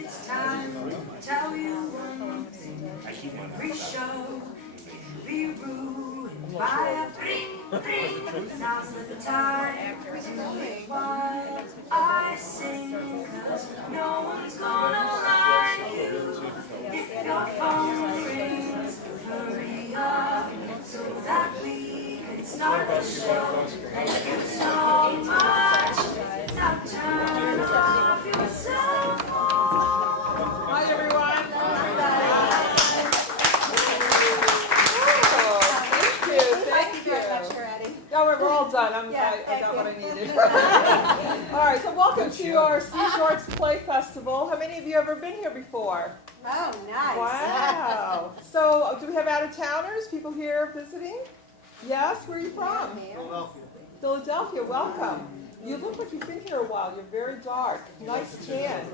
It's time to tell you one thing. Every show be ruined by a ring. Now's the time to make what I sing, 'cause no one's gonna like you if your phone rings. Hurry up so that we can start the show. Thank you so much. Now turn off your cell phone. Hi, everyone. Thank you. No, we're all done. I got what I needed. All right, so welcome to our Sea Shorts Play Festival. How many of you have ever been here before? Oh, nice. Wow. So, do we have out-of-towners, people here visiting? Yes, where are you from? Philadelphia. Philadelphia, welcome. You look like you've been here a while. You're very dark. Nice tan.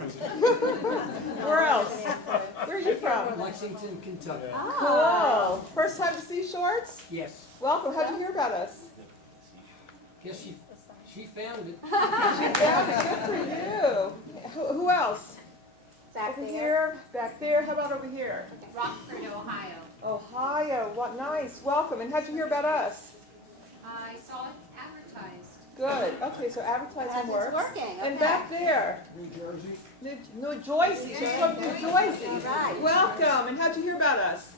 Where else? Where are you from? Lexington, Kentucky. Cool. First time to Sea Shorts? Yes. Welcome. How'd you hear about us? Guess she found it. Yeah, good for you. Who else? Back Over there. here, back there. How about over here? Rockford, Ohio. Ohio. What nice. Welcome. And how'd you hear about us? I saw it advertised. Good. Okay, so advertising It's works. working. And Okay. back there, New Jersey. New Jersey. She's from New Jersey. All right. Welcome. And how'd you hear about us?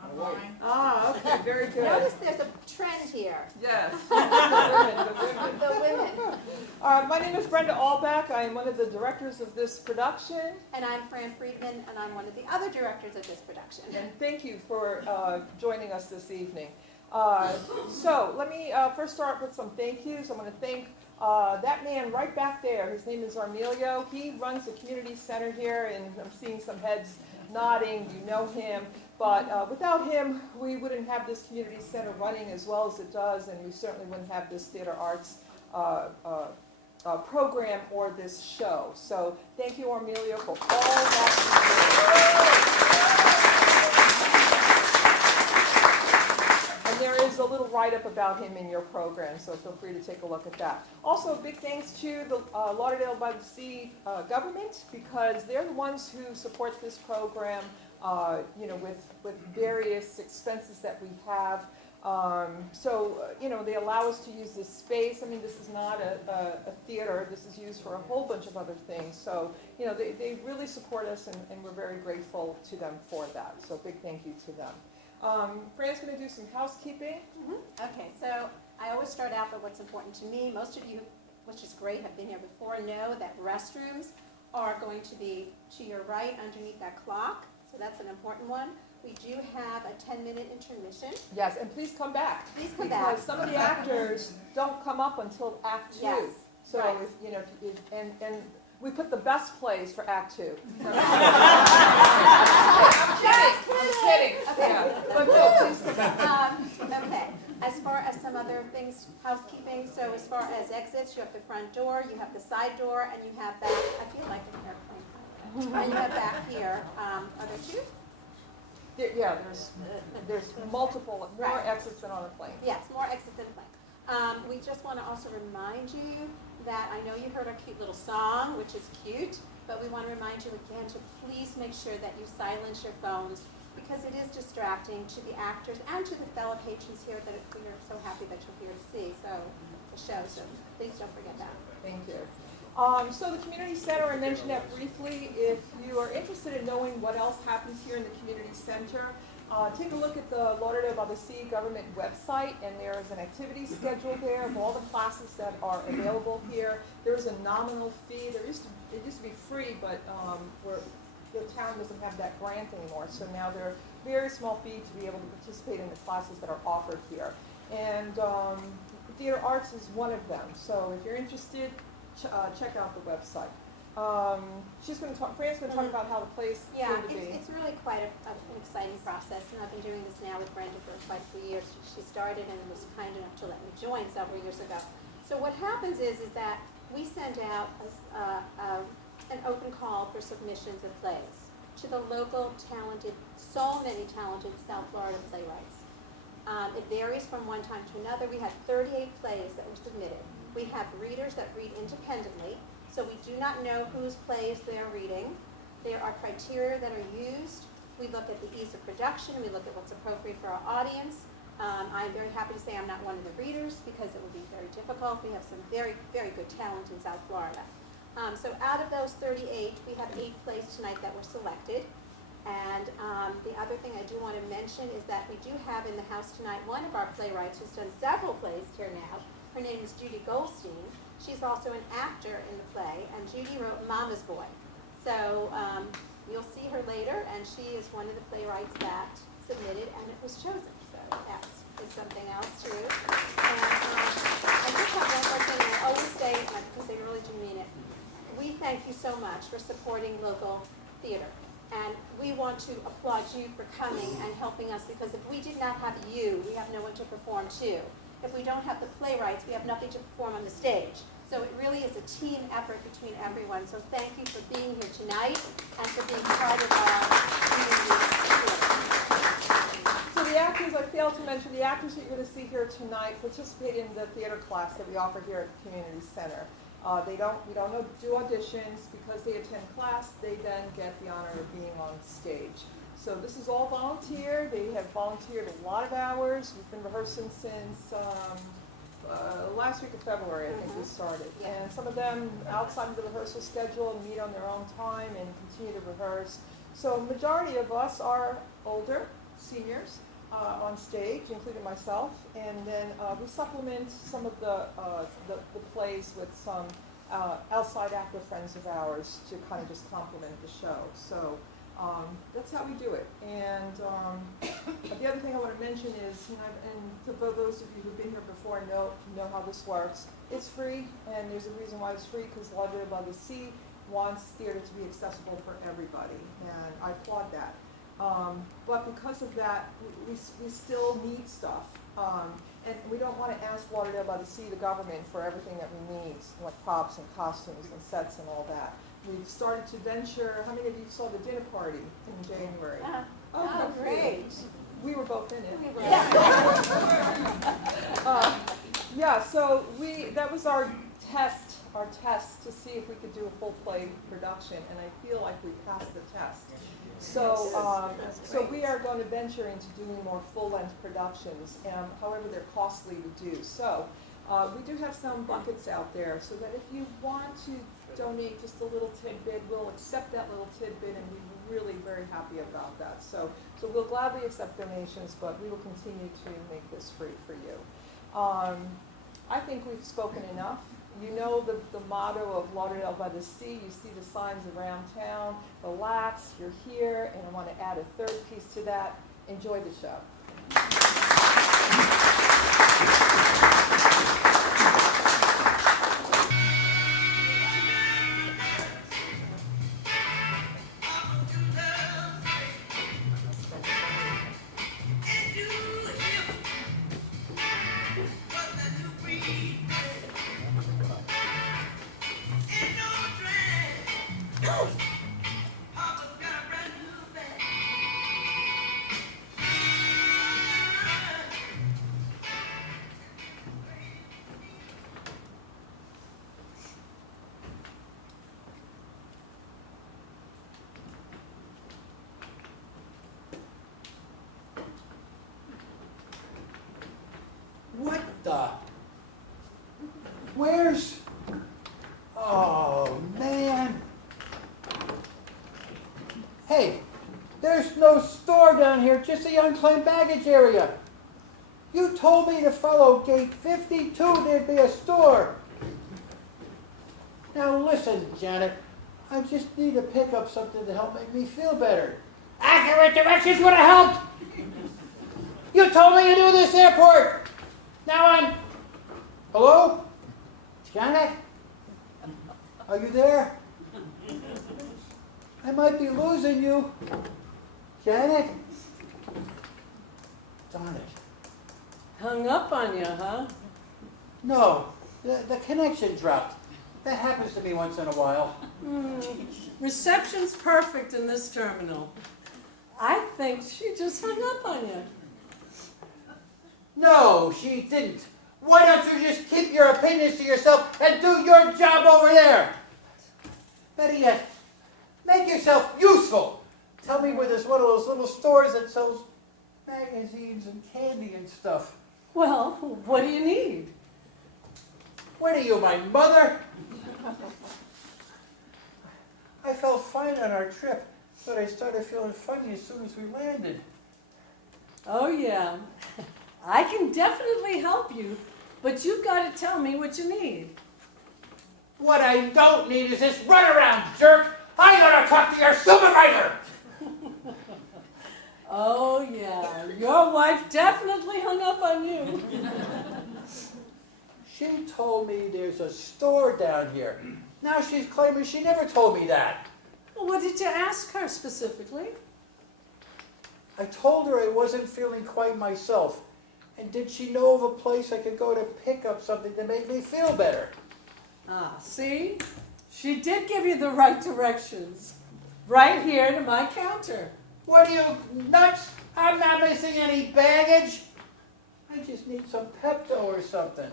Online. Ah, okay. Very good. Notice there's a trend here. Yes. The women. The women. My name is Brenda Allback. I am one of the directors of this production. And I'm Fran Friedman, and I'm one of the other directors of this production. And thank you for joining us this evening. So let me first start with some thank yous. I want to thank that man right back there. His name is Armelio. He runs the community center here, and I'm seeing some heads nodding. You know him. But without him, we wouldn't have this community center running as well as it does, and we certainly wouldn't have this theater arts program or this show. So thank you, Armelio, for all that you do. And there is a little write-up about him in your program, so feel free to take a look at that. Also, big thanks to the Lauderdale by the Sea government, because they're the ones who support this program, with various expenses that we have. They allow us to use this space. I mean, this is not a theater. This is used for a whole bunch of other things. So, they really support us, and we're very grateful to them for that. So, big thank you to them. Fran's going to do some housekeeping. Okay, so I always start out with what's important to me. Most of you, which is great, have been here before, know that restrooms are going to be to your right underneath that clock. So that's an important one. We do have a 10-minute intermission. Yes, and please come back. Please come back. Because some of the actors don't come up until Act 2. Yes, So, right. and we put the best plays for Act 2. I'm kidding. Okay. Yeah. But no, please come back. Okay, as far as some other things, housekeeping, so as far as exits, you have the front door, you have the side door, and you have that, I feel like an airplane. And you have back here, are there two? Yeah, there's multiple, more Right. exits than on a plane. Yes, more exits than plane. We just want to also remind you that I know you heard our cute little song, which is cute, but we want to remind you again to please make sure that you silence your phones, because it is distracting to the actors and to the fellow patrons here that we are so happy that you're here to see the show. So please don't forget that. Thank you. So the community center, I mentioned that briefly. If you are interested in knowing what else happens here in the community center, take a look at the Lauderdale by the Sea government website, and there is an activity schedule there of all the classes that are available here. There is a nominal fee. It used to be free, but the town doesn't have that grant anymore. So now there are very small fees to be able to participate in the classes that are offered here. And theater arts is one of them. So if you're interested, check out the website. Fran's going to talk about how the place Yeah, came to be. it's really quite an exciting process, and I've been doing this now with Brenda for quite a few years. She started and was kind enough to let me join several years ago. So what happens is that we send out an open call for submissions of plays to the local talented, so many talented South Florida playwrights. It varies from one time to another. We had 38 plays that were submitted. We have readers that read independently, so we do not know whose plays they're reading. There are criteria that are used. We look at the ease of production, we look at what's appropriate for our audience. I'm very happy to say I'm not one of the readers because it would be very difficult. We have some very, very good talent in South Florida. So out of those 38, we have 8 plays tonight that were selected. And the other thing I do want to mention is that we do have in the house tonight one of our playwrights who's done several plays here now. Her name is Judy Goldstein. She's also an actor in the play, and Judy wrote Mama's Boy. So you'll see her later, and she is one of the playwrights that submitted, and it was chosen. So that is something else too. And I just have one more thing. I always say, because I really do mean it, we thank you so much for supporting local theater. And we want to applaud you for coming and helping us, because if we did not have you, we have no one to perform to. If we don't have the playwrights, we have nothing to perform on the stage. So it really is a team effort between everyone. So thank you for being here tonight and for being part of our community. So the actors, I failed to mention, the actors that you're going to see here tonight participate in the theater class that we offer here at the community center. We don't do auditions. Because they attend class, they then get the honor of being on stage. So this is all volunteer. They have volunteered a lot of hours. We've been rehearsing since last week of February, I think we started. Yeah. And some of them outside of the rehearsal schedule meet on their own time and continue to rehearse. So majority of us are older, seniors, on stage, including myself, and then we supplement some of the plays with some outside actor friends of ours to kind of just complement the show. So that's how we do it. And the other thing I want to mention is, and to those of you who've been here before know how this works. It's free, and there's a reason why it's free, because Lauderdale by the Sea wants theater to be accessible for everybody, and I applaud that. But because of that, we still need stuff. And we don't want to ask Lauderdale by the Sea, the government, for everything that we need, like props and costumes and sets and all that. We've started to venture. How many of you saw the dinner party in January? Oh, great. We were both in it. We were. Yeah, so that was our test to see if we could do a full play production, and I feel like we passed the test. So, so we are going to venture into doing more full-length productions, however they're costly to do. So we do have some buckets out there, so that if you want to donate just a little tidbit, we'll accept that little tidbit, and we're really very happy about that. So we'll gladly accept donations, but we will continue to make this free for you. I think we've spoken enough. You know the motto of Lauderdale by the Sea. You see the signs around town. Relax, you're here, and I want to add a third piece to that. Enjoy the show. What the? Where's? Oh, man. Hey, there's no store down here, just the unclaimed baggage area. You told me to follow gate 52, there'd be a store. Now listen, Janet, I just need to pick up something to help make me feel better. Accurate directions would have helped. You told me to do this airport. Now I'm... Hello? Janet? Are you there? I might be losing you. Janet? Darn it. Hung up on you, huh? No, the connection dropped. That happens to me once in a while. Reception's perfect in this terminal. I think she just hung up on you. No, she didn't. Why don't you just keep your opinions to yourself and do your job over there? Better yet, Make yourself useful. Tell me where there's one of those little stores that sells magazines and candy and stuff. Well, what do you need? What are you, my mother? I felt fine on our trip, but I started feeling funny as soon as we landed. Oh, yeah. I can definitely help you, but you've got to tell me what you need. What I don't need is this runaround, jerk! I gotta talk to your supervisor! Oh, yeah. Your wife definitely hung up on you. She told me there's a store down here. Now she's claiming she never told me that. Well, what did you ask her specifically? I told her I wasn't feeling quite myself. And did she know of a place I could go to pick up something to make me feel better? Ah, see? She did give you the right directions. Right here to my counter. What are you, nuts? I'm not missing any baggage. I just need some Pepto or something.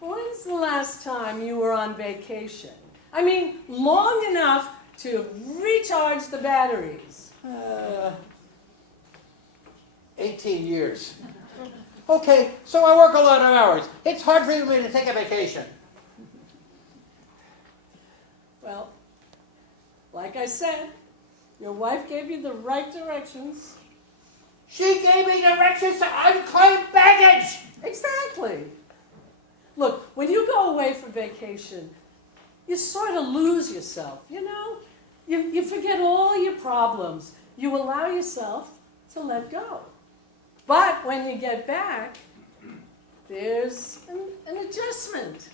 When's the last time you were on vacation? I mean, long enough to recharge the batteries. 18 years. Okay, so I work a lot of hours. It's hard for me to take a vacation. Well, like I said, your wife gave you the right directions. She gave me directions to unclaimed baggage! Exactly. Look, when you go away for vacation, you sort of lose yourself, you know? You forget all your problems. You allow yourself to let go. But when you get back, there's an adjustment.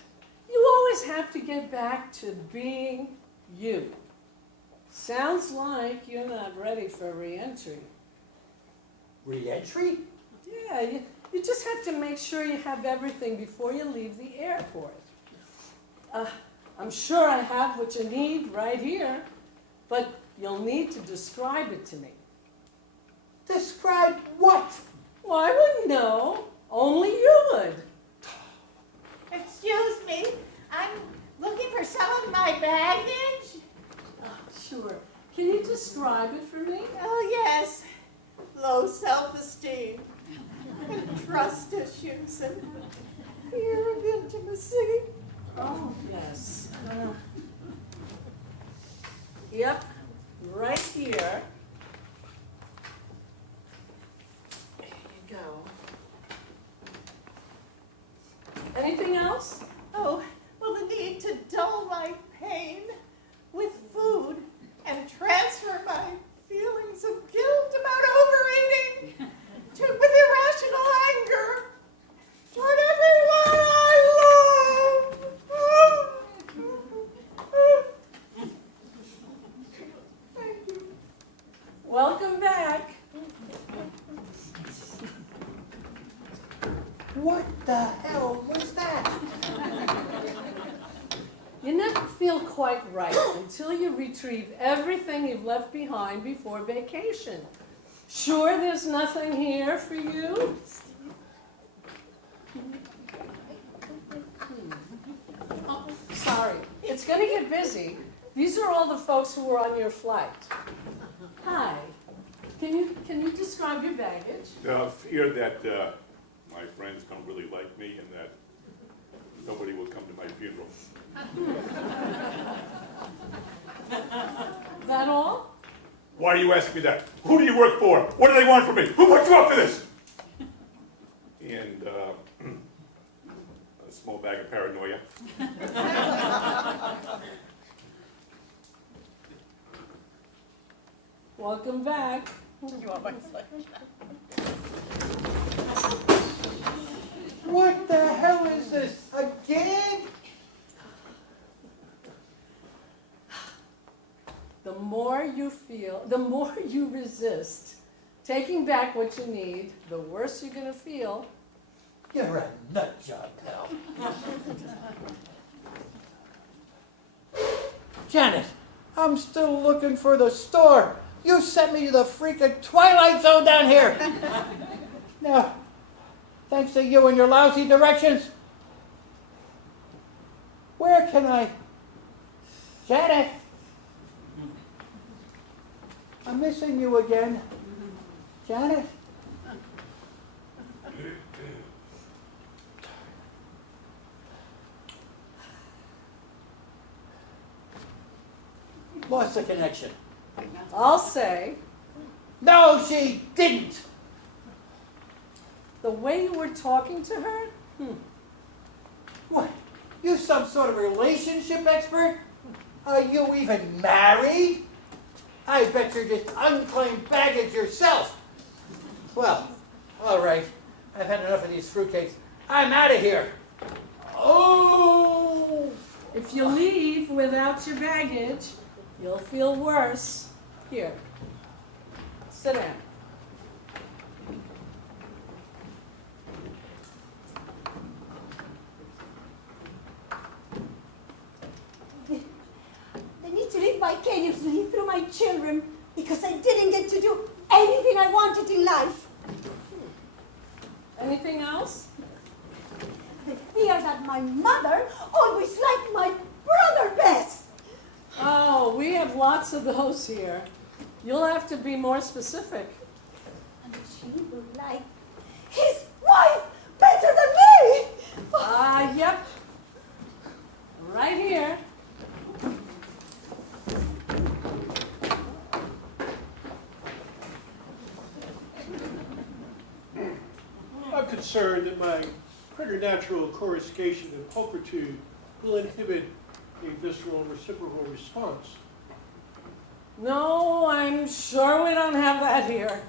You always have to get back to being you. Sounds like you're not ready for re-entry. Re-entry? Yeah, you just have to make sure you have everything before you leave the airport. I'm sure I have what you need right here, but you'll need to describe it to me. Describe what? Well, I wouldn't know. Only you would. Excuse me, I'm looking for some of my baggage. Sure. Can you describe it for me? Oh, yes. Low self-esteem and trust issues and fear of intimacy. Oh, yes. Yep, right here. There you go. Anything else? Oh, well, the need to dull my pain with food and transfer my feelings of guilt about overeating with irrational anger toward everyone I love. Thank you. Welcome back. What the hell was that? You never feel quite right until you retrieve everything you've left behind before vacation. Sure there's nothing here for you? Oh, sorry. It's going to get busy. These are all the folks who were on your flight. Hi. Can you describe your baggage? Fear that my friends don't really like me and that nobody will come to my funeral. That all? Why do you ask me that? Who do you work for? What do they want from me? Who put you up to this? And a small bag of paranoia. Welcome back. What the hell is this? Again? The more you resist taking back what you need, the worse you're going to feel. You're a nut job, pal. Janet, I'm still looking for the store. You sent me to the freaking Twilight Zone down here. Now, thanks to you and your lousy directions, where can I... Janet! I'm missing you again. Janet? Lost the connection. I'll say, No, she didn't! the way you were talking to her, What? You some sort of relationship expert? Are you even married? I bet you're just unclaimed baggage yourself. Well, all right. I've had enough of these fruitcakes. I'm out of here. Oh! if you leave without your baggage, you'll feel worse. Here, sit down. They need to live vicariously through my children because I didn't get to do anything I wanted in life. Anything else? The fear that my mother always liked my brother best. Oh, we have lots of those here. You'll have to be more specific. And she would like his wife better than me. Yep. Right here. I'm concerned that my preternatural coruscation and pulchritude will inhibit a visceral reciprocal response. No, I'm sure we don't have that here.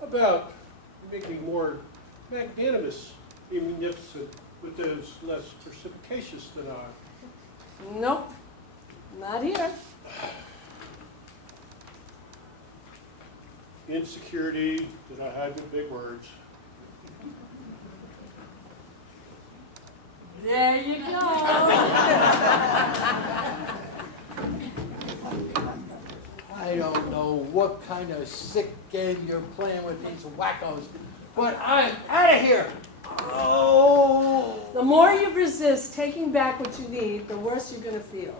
How about making more magnanimous, munificent with those less perspicacious than I? Nope, not here. Insecurity, did I hide the big words? There you go. I don't know what kind of sick game you're playing with these wackos, but I'm out of here. Oh! The more you resist taking back what you need, the worse you're going to feel.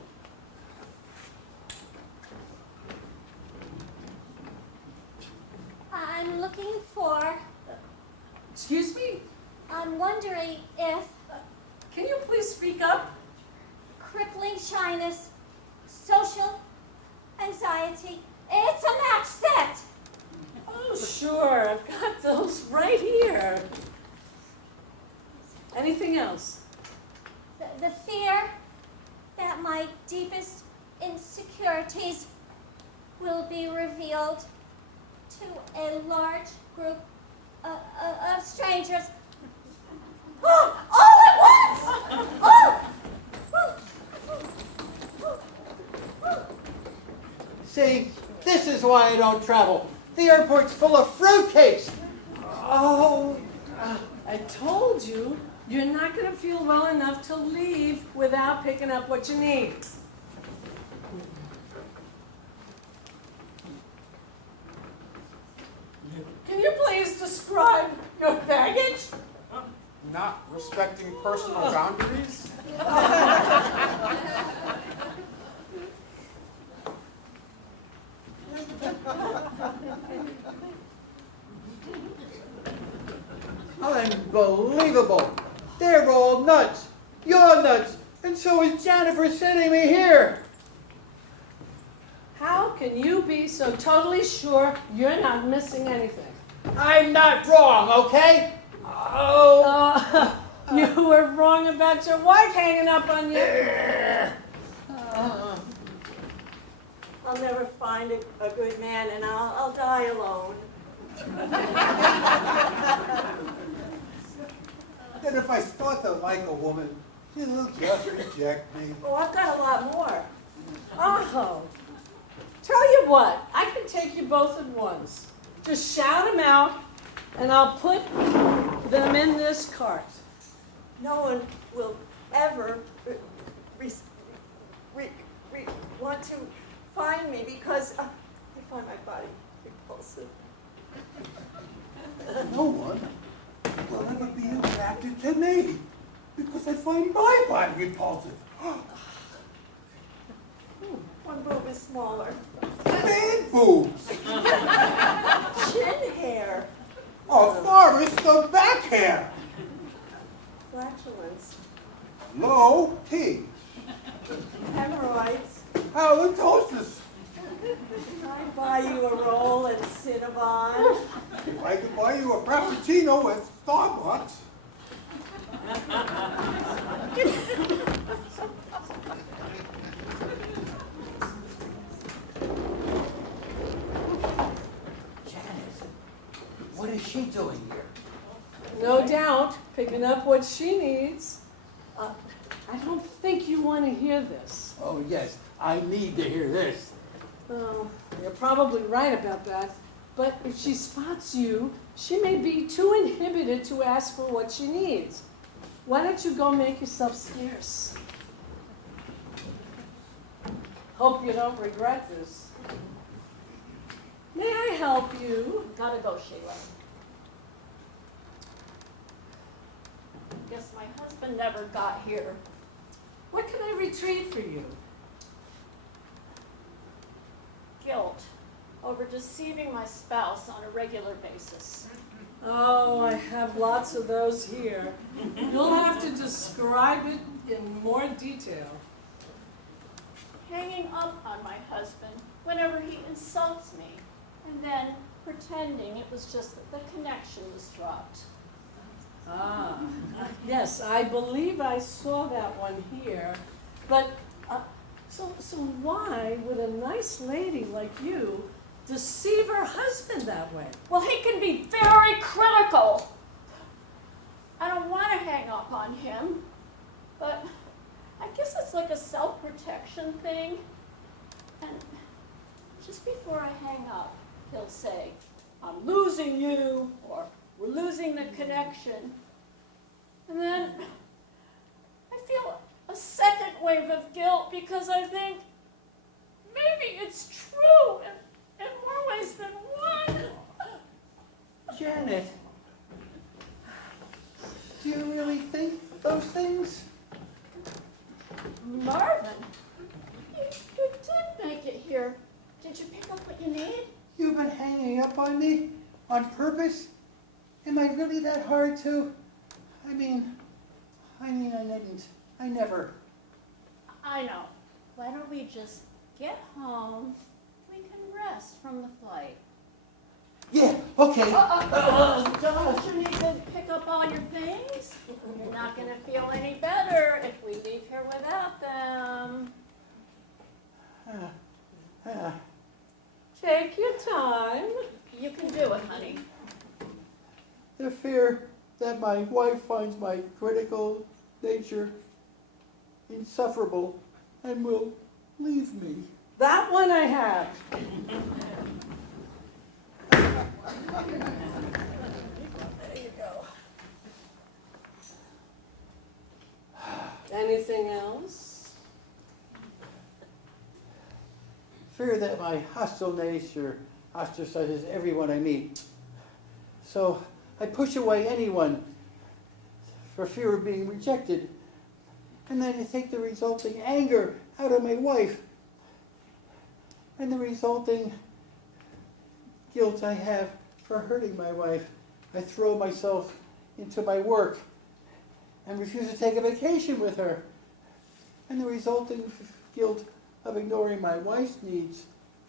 I'm looking for, Excuse me? I'm wondering if Can you please speak up? crippling shyness, social anxiety, it's a match set. Oh, sure. I've got those right here. Anything else? The fear that my deepest insecurities will be revealed to a large group of strangers. All at once! Oh! See, this is why I don't travel. The airport's full of fruitcakes. Oh, I told you, you're not going to feel well enough to leave without picking up what you need. Can you please describe your baggage? Not respecting personal boundaries? unbelievable. They're all nuts. You're nuts. And so is Janet for sending me here. How can you be so totally sure you're not missing anything? I'm not wrong, okay? Oh. You were wrong about your wife hanging up on you. I'll never find a good man, and I'll die alone. And if I start to like a woman, she'll just reject me. Oh, I've got a lot more. Oh, tell you what, I can take you both at once. Just shout them out, and I'll put them in this cart. No one will ever want to find me because I find my body repulsive. No one will ever be attracted to me because I find my body repulsive. boob is smaller. Man boobs. Chin hair. Oh, Forrest, the back hair. Flatulence. Low T. Hemorrhoids. Halitosis. I buy you a roll at Cinnabon. I could buy you a Frappuccino at Starbucks. Janice, what is she doing here? No doubt, picking up what she needs. I don't think you want to hear this. Oh, yes, I need to hear this. Oh, you're probably right about that. But if she spots you, she may be too inhibited to ask for what she needs. Why don't you go make yourself scarce? Hope you don't regret this. May I help you? Gotta go, Sheila. Guess my husband never got here. What can I retrieve for you? Guilt over deceiving my spouse on a regular basis. Oh, I have lots of those here. You'll have to describe it in more detail. Hanging up on my husband whenever he insults me, and then pretending it was just that the connection was dropped. Ah, yes, I believe I saw that one here. But, so why would a nice lady like you deceive her husband that way? Well, he can be very critical. I don't want to hang up on him, but I guess it's like a self-protection thing. And just before I hang up, he'll say, "I'm losing you," or "We're losing the connection." And then I feel a second wave of guilt because I think maybe it's true in more ways than one. Janet, do you really think those things? Marvin, you did make it here. Did you pick up what you need? You've been hanging up on me on purpose? Am I really that hard to? I mean, I didn't. I never. I know. Why don't we just get home? We can rest from the flight. Yeah, okay. Don't you need to pick up all your things? You're not going to feel any better if we leave here without them. Take your time. You can do it, honey. The fear that my wife finds my critical nature insufferable and will leave me. That one I have. There you go. Anything else? Fear that my hostile nature ostracizes everyone I meet. So I push away anyone for fear of being rejected. And then I take the resulting anger out of my wife. And the resulting guilt I have for hurting my wife. I throw myself into my work and refuse to take a vacation with her. And the resulting guilt of ignoring my wife's needs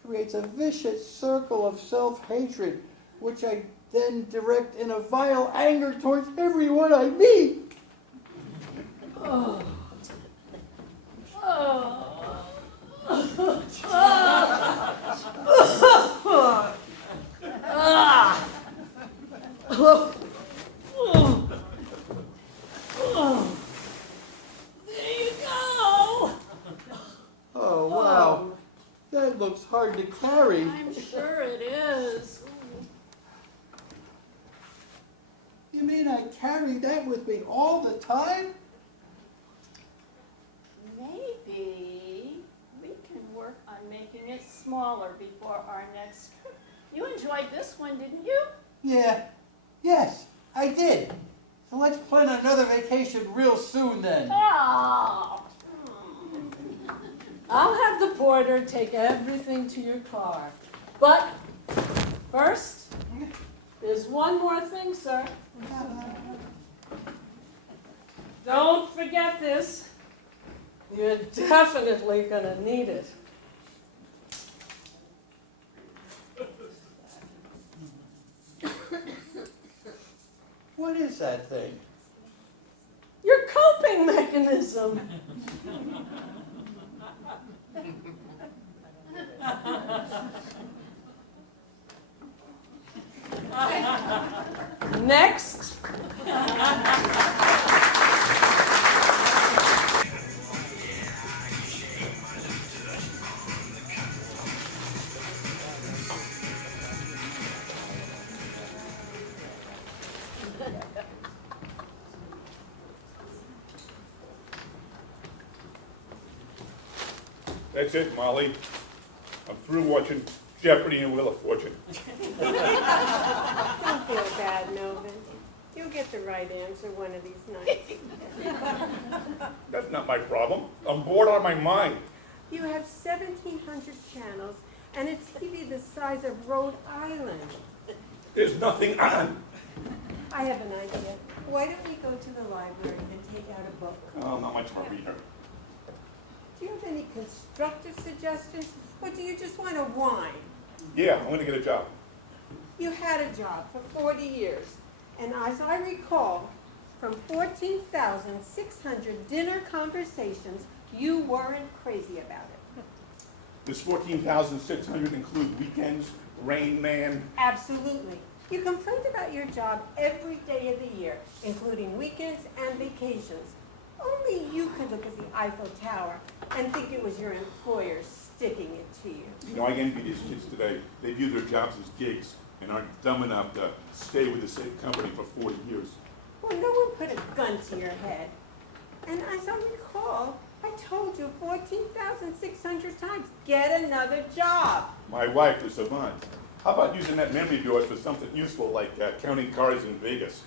creates a vicious circle of self-hatred, which I then direct in a vile anger towards everyone I meet. Oh. There you go. Oh, wow. That looks hard to carry. I'm sure it is. You mean I carry that with me all the time? Maybe we can work on making it smaller before our next trip. You enjoyed this one, didn't you? Yeah. Yes, I did. So let's plan another vacation real soon then. Oh. I'll have the porter take everything to your car. But first, there's one more thing, sir. Don't forget this. You're definitely gonna need it. What is that thing? Your coping mechanism. Next. That's it, Molly. I'm through watching Jeopardy and Wheel of Fortune. Don't feel bad, Melvin. You'll get the right answer one of these nights. That's not my problem. I'm bored out of my mind. You have 1,700 channels, and it's TV the size of Rhode Island. There's nothing on. I have an idea. Why don't we go to the library and take out a book? Oh, not much of a reader. Do you have any constructive suggestions, or do you just want to whine? Yeah, I'm gonna get a job. You had a job for 40 years, and as I recall, from 14,600 dinner conversations, you weren't crazy about it. Does 14,600 include weekends, Rain Man? Absolutely. You complained about your job every day of the year, including weekends and vacations. Only you could look at the Eiffel Tower and think it was your employer sticking it to you. You know, I envy these kids today. They view their jobs as gigs and aren't dumb enough to stay with the same company for 40 years. Well, no one put a gun to your head. And as I recall, I told you 14,600 times, get another job. My wife is savant. How about using that memory of yours for something useful like counting cars in Vegas?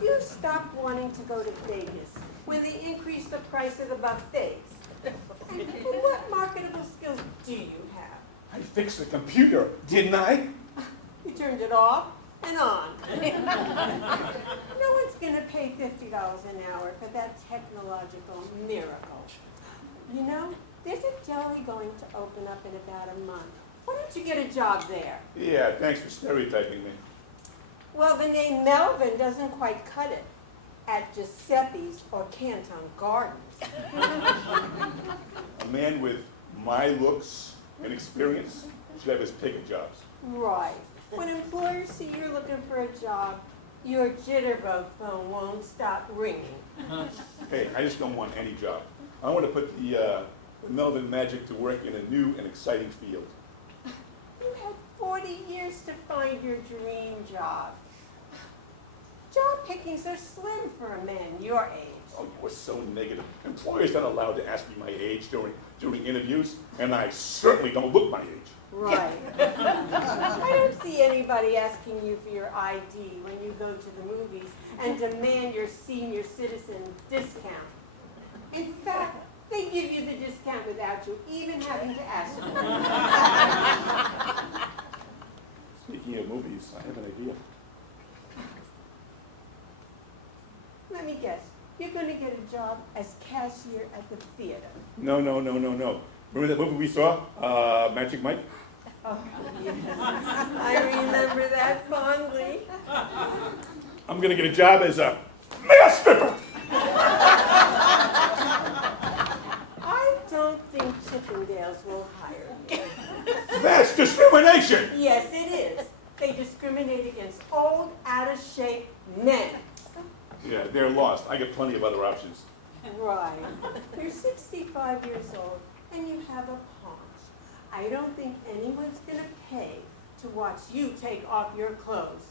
You stopped wanting to go to Vegas when they increased the price of the buffets. And what marketable skills do you have? I fixed the computer, didn't I? You turned it off and on. No one's going to pay $50 an hour for that technological miracle. You know, there's a deli going to open up in about a month. Why don't you get a job there? Yeah, thanks for stereotyping me. Well, the name Melvin doesn't quite cut it at Giuseppe's or Canton Gardens. A man with my looks and experience should have his pick of jobs. Right. When employers see you're looking for a job, your jitterbug phone won't stop ringing. Hey, I just don't want any job. I want to put the Melvin magic to work in a new and exciting field. You had 40 years to find your dream job. Job pickings are slim for a man your age. Oh, you were so negative. Employers aren't allowed to ask me my age during interviews, and I certainly don't look my age. Right. I don't see anybody asking you for your ID when you go to the movies and demand your senior citizen discount. In fact, they give you the discount without you even having to ask for it. Speaking of movies, I have an idea. Let me guess. You're going to get a job as cashier at the theater. No. Remember that movie we saw, Magic Mike? Oh, yes. I remember that fondly. I'm going to get a job as a male stripper. I don't think Chippendales will hire you. That's discrimination. Yes, it is. They discriminate against old, out-of-shape men. Yeah, they're lost. I get plenty of other options. Right. You're 65 years old, and you have a paunch. I don't think anyone's going to pay to watch you take off your clothes.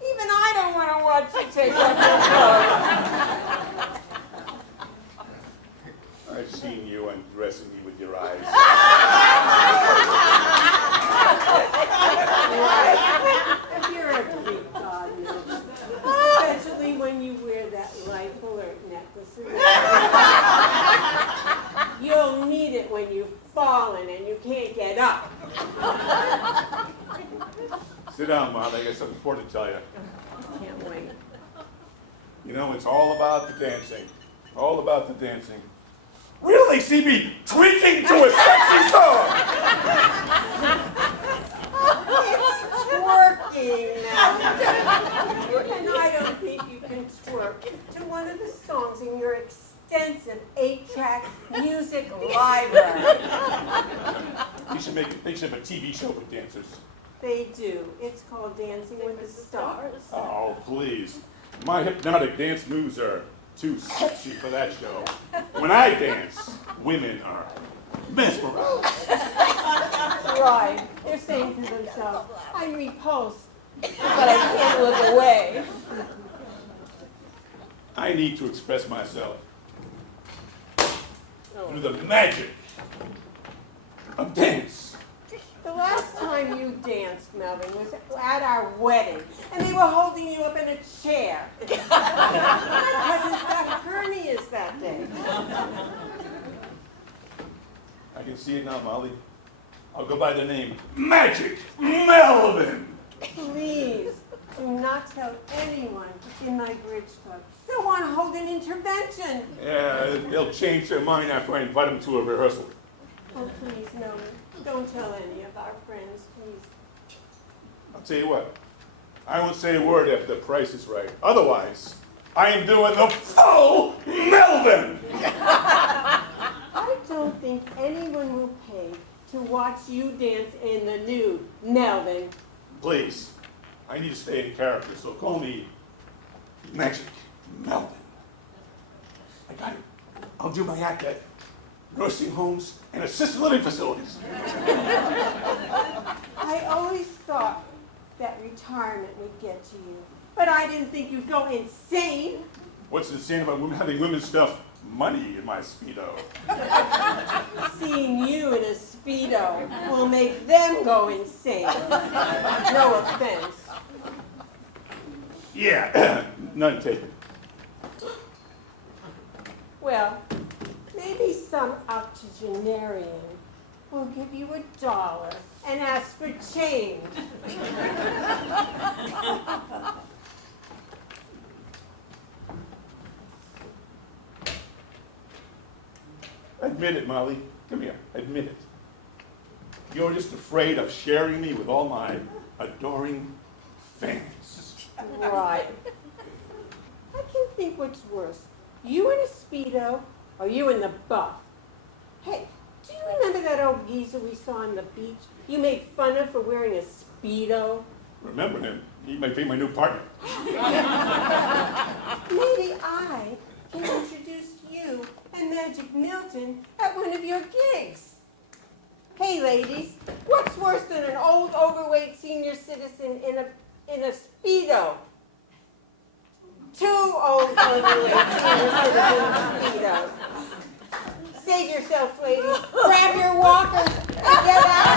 Even I don't want to watch you take off your clothes. I've seen you undressing me with your eyes. Right. You're a Greek god, Milton. Especially when you wear that life alert necklace. You'll need it when you Sit down, Mom. I got something important to tell you. Can't wait. You know, it's all about the dancing. All about the dancing. Really see me tweaking to a sexy song! It's twerking now. And I don't think you can twerk to one of the songs in your extensive 8-track music library. They should have a TV show for dancers. They do. It's called Dancing with the Stars. Oh, please. My hypnotic dance moves are too sexy for that show. When I dance, women are mesmerized. Right. They're saying to themselves, I'm repulsed, but I can't look away. I need to express myself through the magic of dance. The last time you danced, Melvin, was at our wedding, and they were holding you up in a chair. My cousin's got hernias that day. I can see it now, Molly. I'll go by the name Magic Melvin. Please, do not tell anyone in my bridge club. They'll want to hold an intervention. Yeah, they'll change their mind after I invite them to a rehearsal. Oh, please, Melvin, don't tell any of our friends, please. I'll tell you what. I won't say a word if the price is right. Otherwise, I am doing the full Melvin. I don't think anyone will pay to watch you dance in the nude, Melvin. Please, I need to stay in character, so call me Magic Melvin. I got it. I'll do my act at nursing homes and assisted living facilities. I always thought that retirement would get to you, but I didn't think you'd go insane. What's insane about women having women stuff money in my Speedo? Seeing you in a Speedo will make them go insane. No offense. Yeah, none taken. Well, maybe some octogenarian will give you $1 and ask for change. Admit it, Molly. Come here. Admit it. You're just afraid of sharing me with all my adoring fans. Right. I can think what's worse. You in a Speedo or you in the buff? Hey, do you remember that old geezer we saw on the beach? You made fun of for wearing a Speedo? Remember him. He might be my new partner. Maybe I can introduce you and Magic Milton at one of your gigs. Hey ladies, what's worse than an old overweight senior citizen in a Speedo? Two old overweight senior citizens in Speedos. Save yourselves, ladies. Grab your walkers and get out.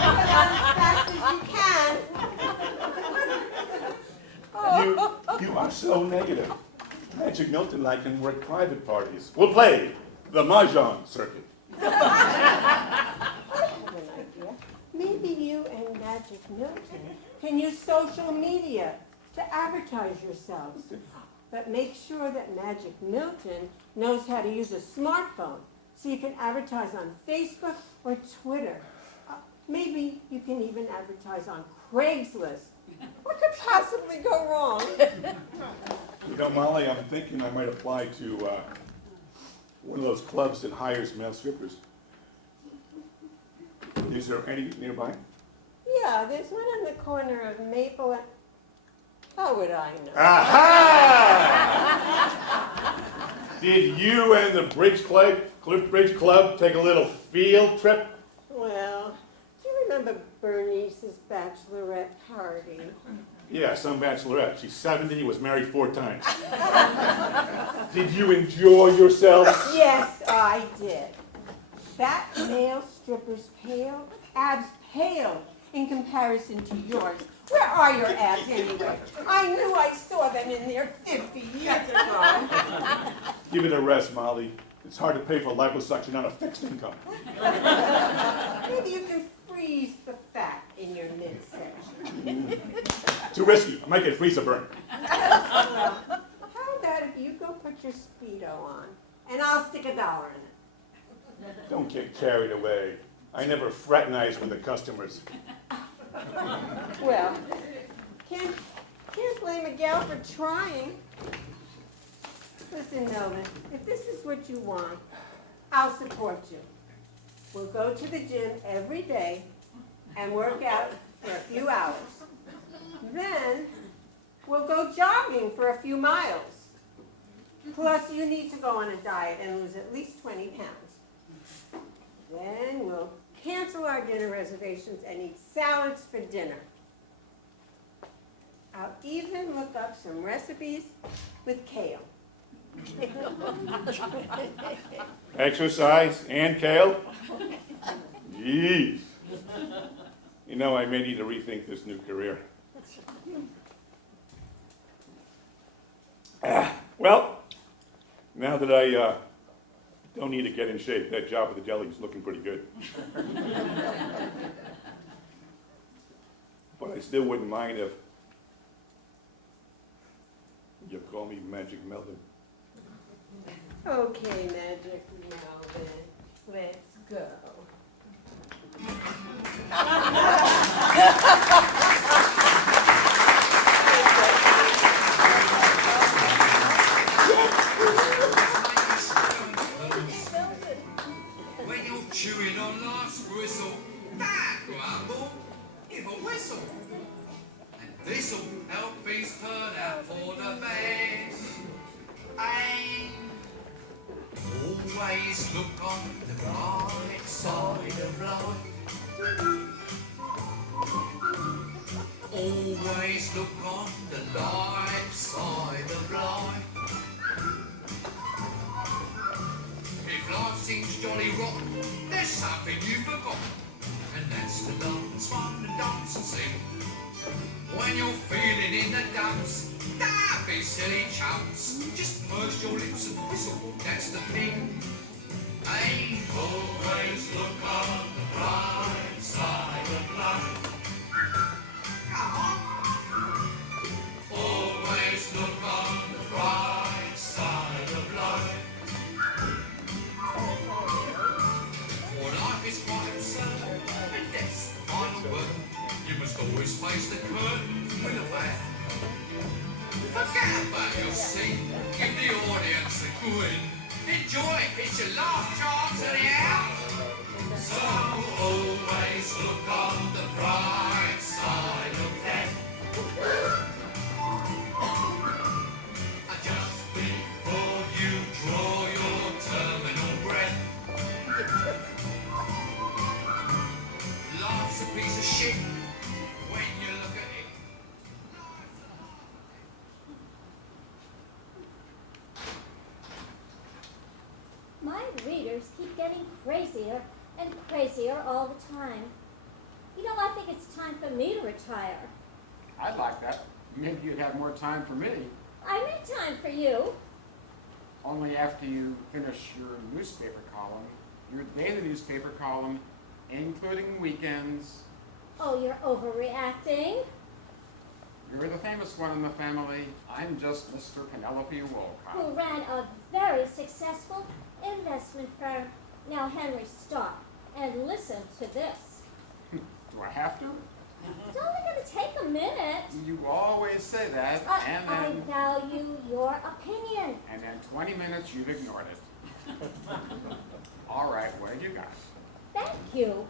Get out as fast as you can. You are so negative. Magic Milton and I can work private parties. We'll play the Mahjong circuit. I have an idea. Maybe you and Magic Milton can use social media to advertise yourselves. But make sure that Magic Milton knows how to use a smartphone so you can advertise on Facebook or Twitter. Maybe you can even advertise on Craigslist. What could possibly go wrong? You know, Molly, I'm thinking I might apply to one of those clubs that hires male strippers. Is there any nearby? Yeah, there's one on the corner of Maple and... How would I know? Aha! Did you and the Cliff Bridge Club take a little field trip? Well, do you remember Bernice's bachelorette party? Yeah, some bachelorette. She's 70, was married 4 times. Did you enjoy yourself? Yes, I did. That male stripper's pale, abs pale in comparison to yours. Where are your abs anyway? I knew I saw them in there 50 years ago. Give it a rest, Molly. It's hard to pay for liposuction on a fixed income. risky. I might get freezer burn. How about if you go put your Speedo on, and I'll stick $1 in it? Don't get carried away. I never fraternize with the customers. Well, can't blame a gal for trying. Listen, Melvin, if this is what you want, I'll support you. We'll go to the gym every day and work out for a few hours. Then we'll go jogging for a few miles. Plus, you need to go on a diet and lose at least 20 pounds. Then we'll cancel our dinner reservations and eat salads for dinner. I'll even look up some recipes with kale. Exercise and kale? Jeez. You know, I may need to rethink this new career. Well, now that I don't need to get in shape, that job at the deli is looking pretty good. But I still wouldn't mind if you call me Magic Melvin. Okay, Magic Melvin, let's go. When you're chewing on life's gristle, that grumble, give a whistle. And this'll help things turn out for the best. And always look on the bright side of life. Always look on the light side of life. If life seems jolly rotten, there's something you forgot. And that's to love and smile and dance and sing. When you're feeling in the dumps, don't be silly chumps. Just purse your lips and whistle, that's the thing. Hey, always look on the bright side of life. Come on. Always look on the bright side of life. For life is quite absurd, and death's the final word. You must always face the curtain with a laugh. Forget about your seat, give the audience a grin. Enjoy it, it's your last chance anyhow. So always look on the bright side of death. Just before you draw your terminal breath. Life's a piece of shit when you look at it. My readers keep getting crazier and crazier all the time. You know, I think it's time for me to retire. I'd like that. Maybe you'd have more time for me. I make time for you. Only after you finish your newspaper column, your daily newspaper column, including weekends. Oh, you're overreacting. You're the famous one in the family. I'm just Mr. Penelope Wolcott. Who ran a very successful investment firm. Now, Henry, stop and listen to this. Do I have to? It's only going to take a minute. You always say that, and I then... value your opinion. And then 20 minutes you've ignored it. All right, what have you got? Thank you.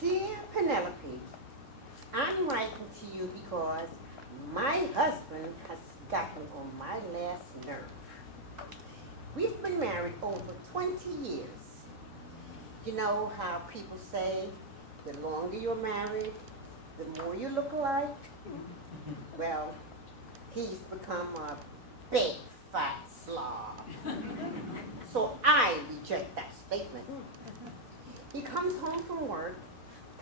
Dear Penelope, I'm writing to you because my husband has gotten on my last nerve. We've been married over 20 years. You know how people say, the longer you're married, the more you look alike? Well, he's become a big fat slob. So I reject that statement. He comes home from work,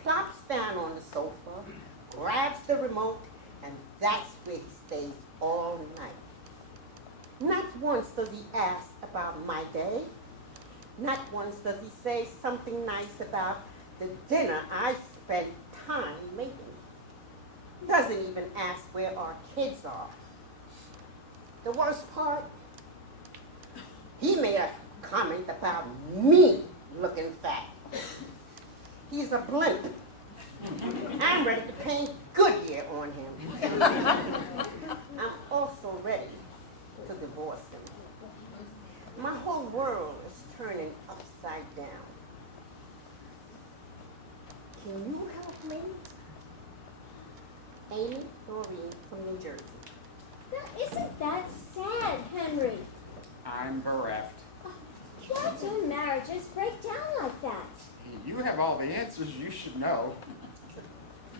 plops down on the sofa, grabs the remote, and that's where he stays all night. Not once does he ask about my day. Not once does he say something nice about the dinner I spent time making. Doesn't even ask where our kids are. The worst part, he made a comment about me looking fat. He's a blimp. I'm ready to paint Goodyear on him. I'm also ready to divorce him. My whole world is turning upside down. Can you help me? Amy Doreen from New Jersey. Now, isn't that sad, Henry? I'm bereft. Why do marriages break down like that? You have all the answers. You should know.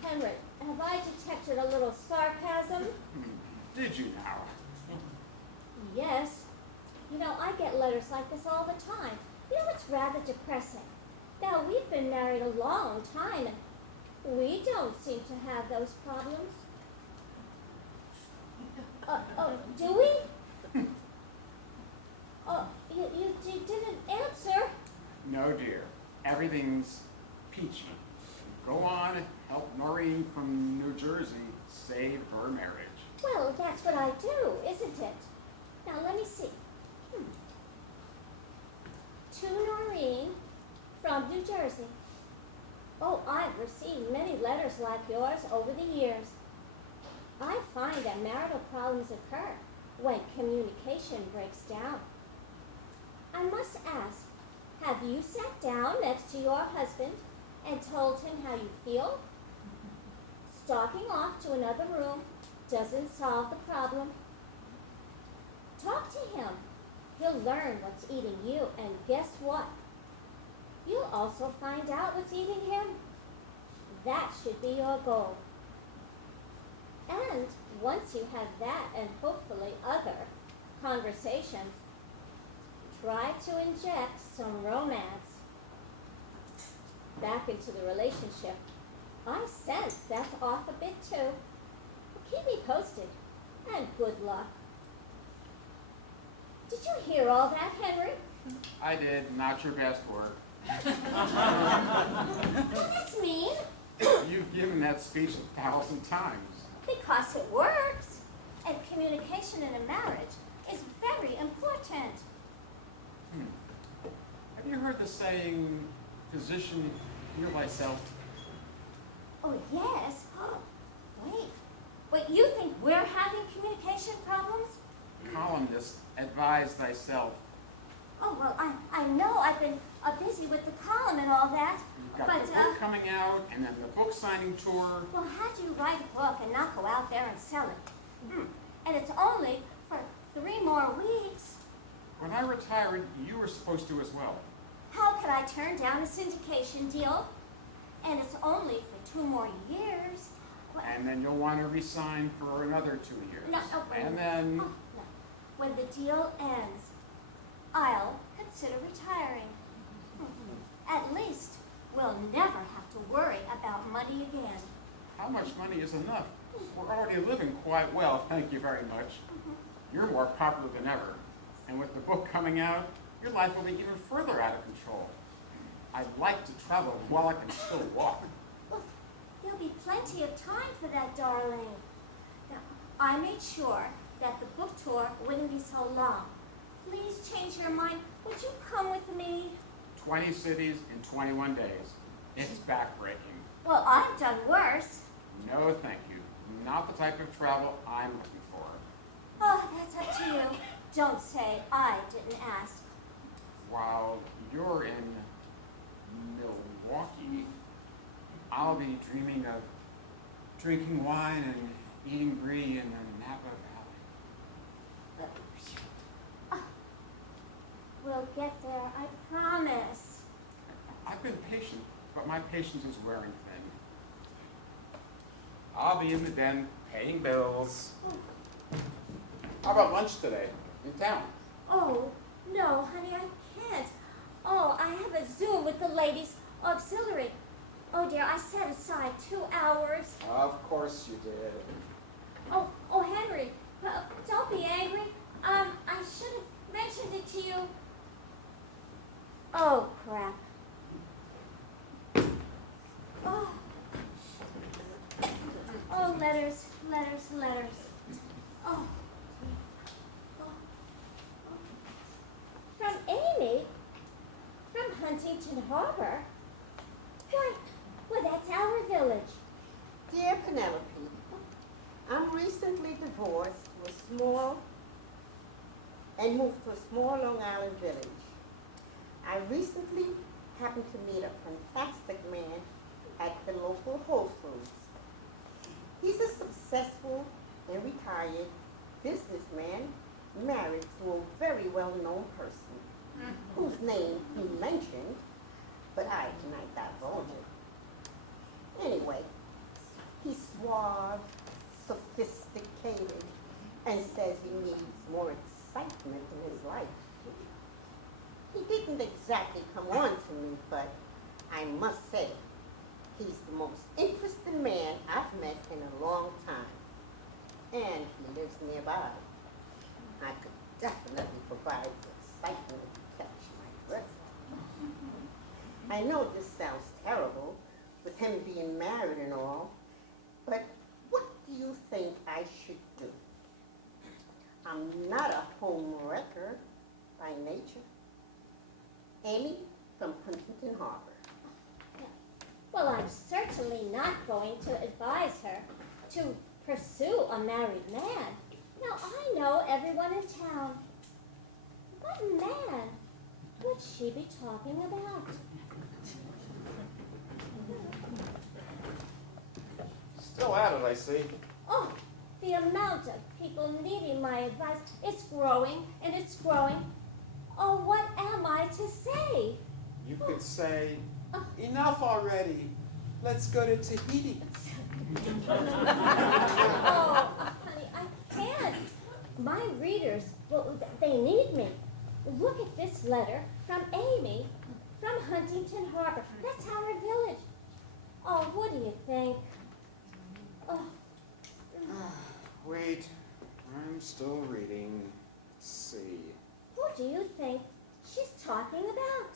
Henry, have I detected a little sarcasm? Did you now? Yes. You know, I get letters like this all the time. You know, it's rather depressing. Now, we've been married a long time, and we don't seem to have those problems. Do we? You didn't answer. No, dear. Everything's peachy. Go on, help Noreen from New Jersey save her marriage. Well, that's what I do, isn't it? Now, let me see. To Noreen from New Jersey. Oh, I've received many letters like yours over the years. I find that marital problems occur when communication breaks down. I must ask, have you sat down next to your husband and told him how you feel? Stalking off to another room doesn't solve the problem. Talk to him. He'll learn what's eating you, and guess what? You'll also find out what's eating him. That should be your goal. And once you have that and hopefully other conversations, try to inject some romance back into the relationship. I sense that's off a bit too. Keep me posted, and good luck. Did you hear all that, Henry? I did. Not your best work. That's mean. You've given that speech 1,000 times. Because it works. And communication in a marriage is very important. Have you heard the saying, physician, heal thyself? Oh, yes. Oh, wait, you think we're having communication problems? Columnist, advise thyself. Oh, well, I know I've been busy with the column and all that. You've got the book coming out, and then the book signing tour. Well, how'd you write a book and not go out there and sell it? And it's only for 3 more weeks. When I retired, you were supposed to as well. How could I turn down a syndication deal? And it's only for 2 more years. And then you'll want to resign for another 2 years. No, and then... no. When the deal ends, I'll consider retiring. At least we'll never have to worry about money again. How much money is enough? We're already living quite well, thank you very much. You're more popular than ever. And with the book coming out, your life will be even further out of control. I'd like to travel while I can still walk. Well, there'll be plenty of time for that, darling. Now, I made sure that the book tour wouldn't be so long. Please change your mind. Would you come with me? 20 cities in 21 days. It's backbreaking. Well, I've done worse. No, thank you. Not the type of travel I'm looking for. Oh, that's up to you. Don't say I didn't ask. While you're in Milwaukee, I'll be dreaming of drinking wine and eating brie in the Napa Valley. We'll get there, I promise. I've been patient, but my patience is wearing thin. I'll be in the den paying bills. How about lunch today in town? Oh, no, honey, I can't. Oh, I have a Zoom with the ladies' auxiliary. Oh, dear, I set aside 2 hours. Of course you did. Oh, Henry, don't be angry. I should have mentioned it to you. Oh, crap. Oh, let father's letters. Oh. From Amy? From Huntington Harbor? Why, well, that's our village. Dear Penelope, I'm recently divorced to a small and moved to a small Long Island village. I recently happened to meet a fantastic man at the local Whole Foods. He's a successful and retired businessman married to a very well-known person whose name he mentioned, but I cannot divulge it. Anyway, he's suave, sophisticated, and says he needs more excitement in his life. He didn't exactly come on to me, but I must say, he's the most interesting man I've met in a long time. And he lives nearby. I could definitely provide the excitement if you catch my drift. I know this sounds terrible, with him being married and all, but what do you think I should do? I'm not a home wrecker by nature. Amy from Huntington Harbor. Well, I'm certainly not going to advise her to pursue a married man. Now, I know everyone in town. What man would she be talking about? Still at it, I see. Oh, the amount of people needing my advice, it's growing and it's growing. Oh, what am I to say? You could say, Enough already. Let's go to Tahiti. Oh, honey, I can't. My readers, well, they need me. Look at this letter from Amy from Huntington Harbor. That's our village. Oh, what do you think? Oh. wait, I'm still reading. Let's see. What do you think she's talking about?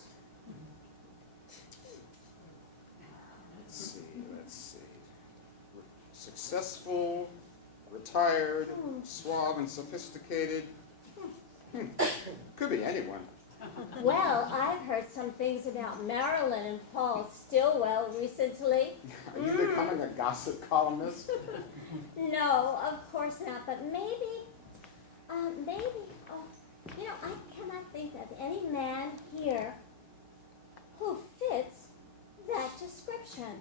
Let's see. Successful, retired, suave and sophisticated. Could be anyone. Well, I've heard some things about Marilyn and Paul Stillwell recently. Are you becoming a gossip columnist? No, of course not, but maybe, you know, I cannot think of any man here who fits that description.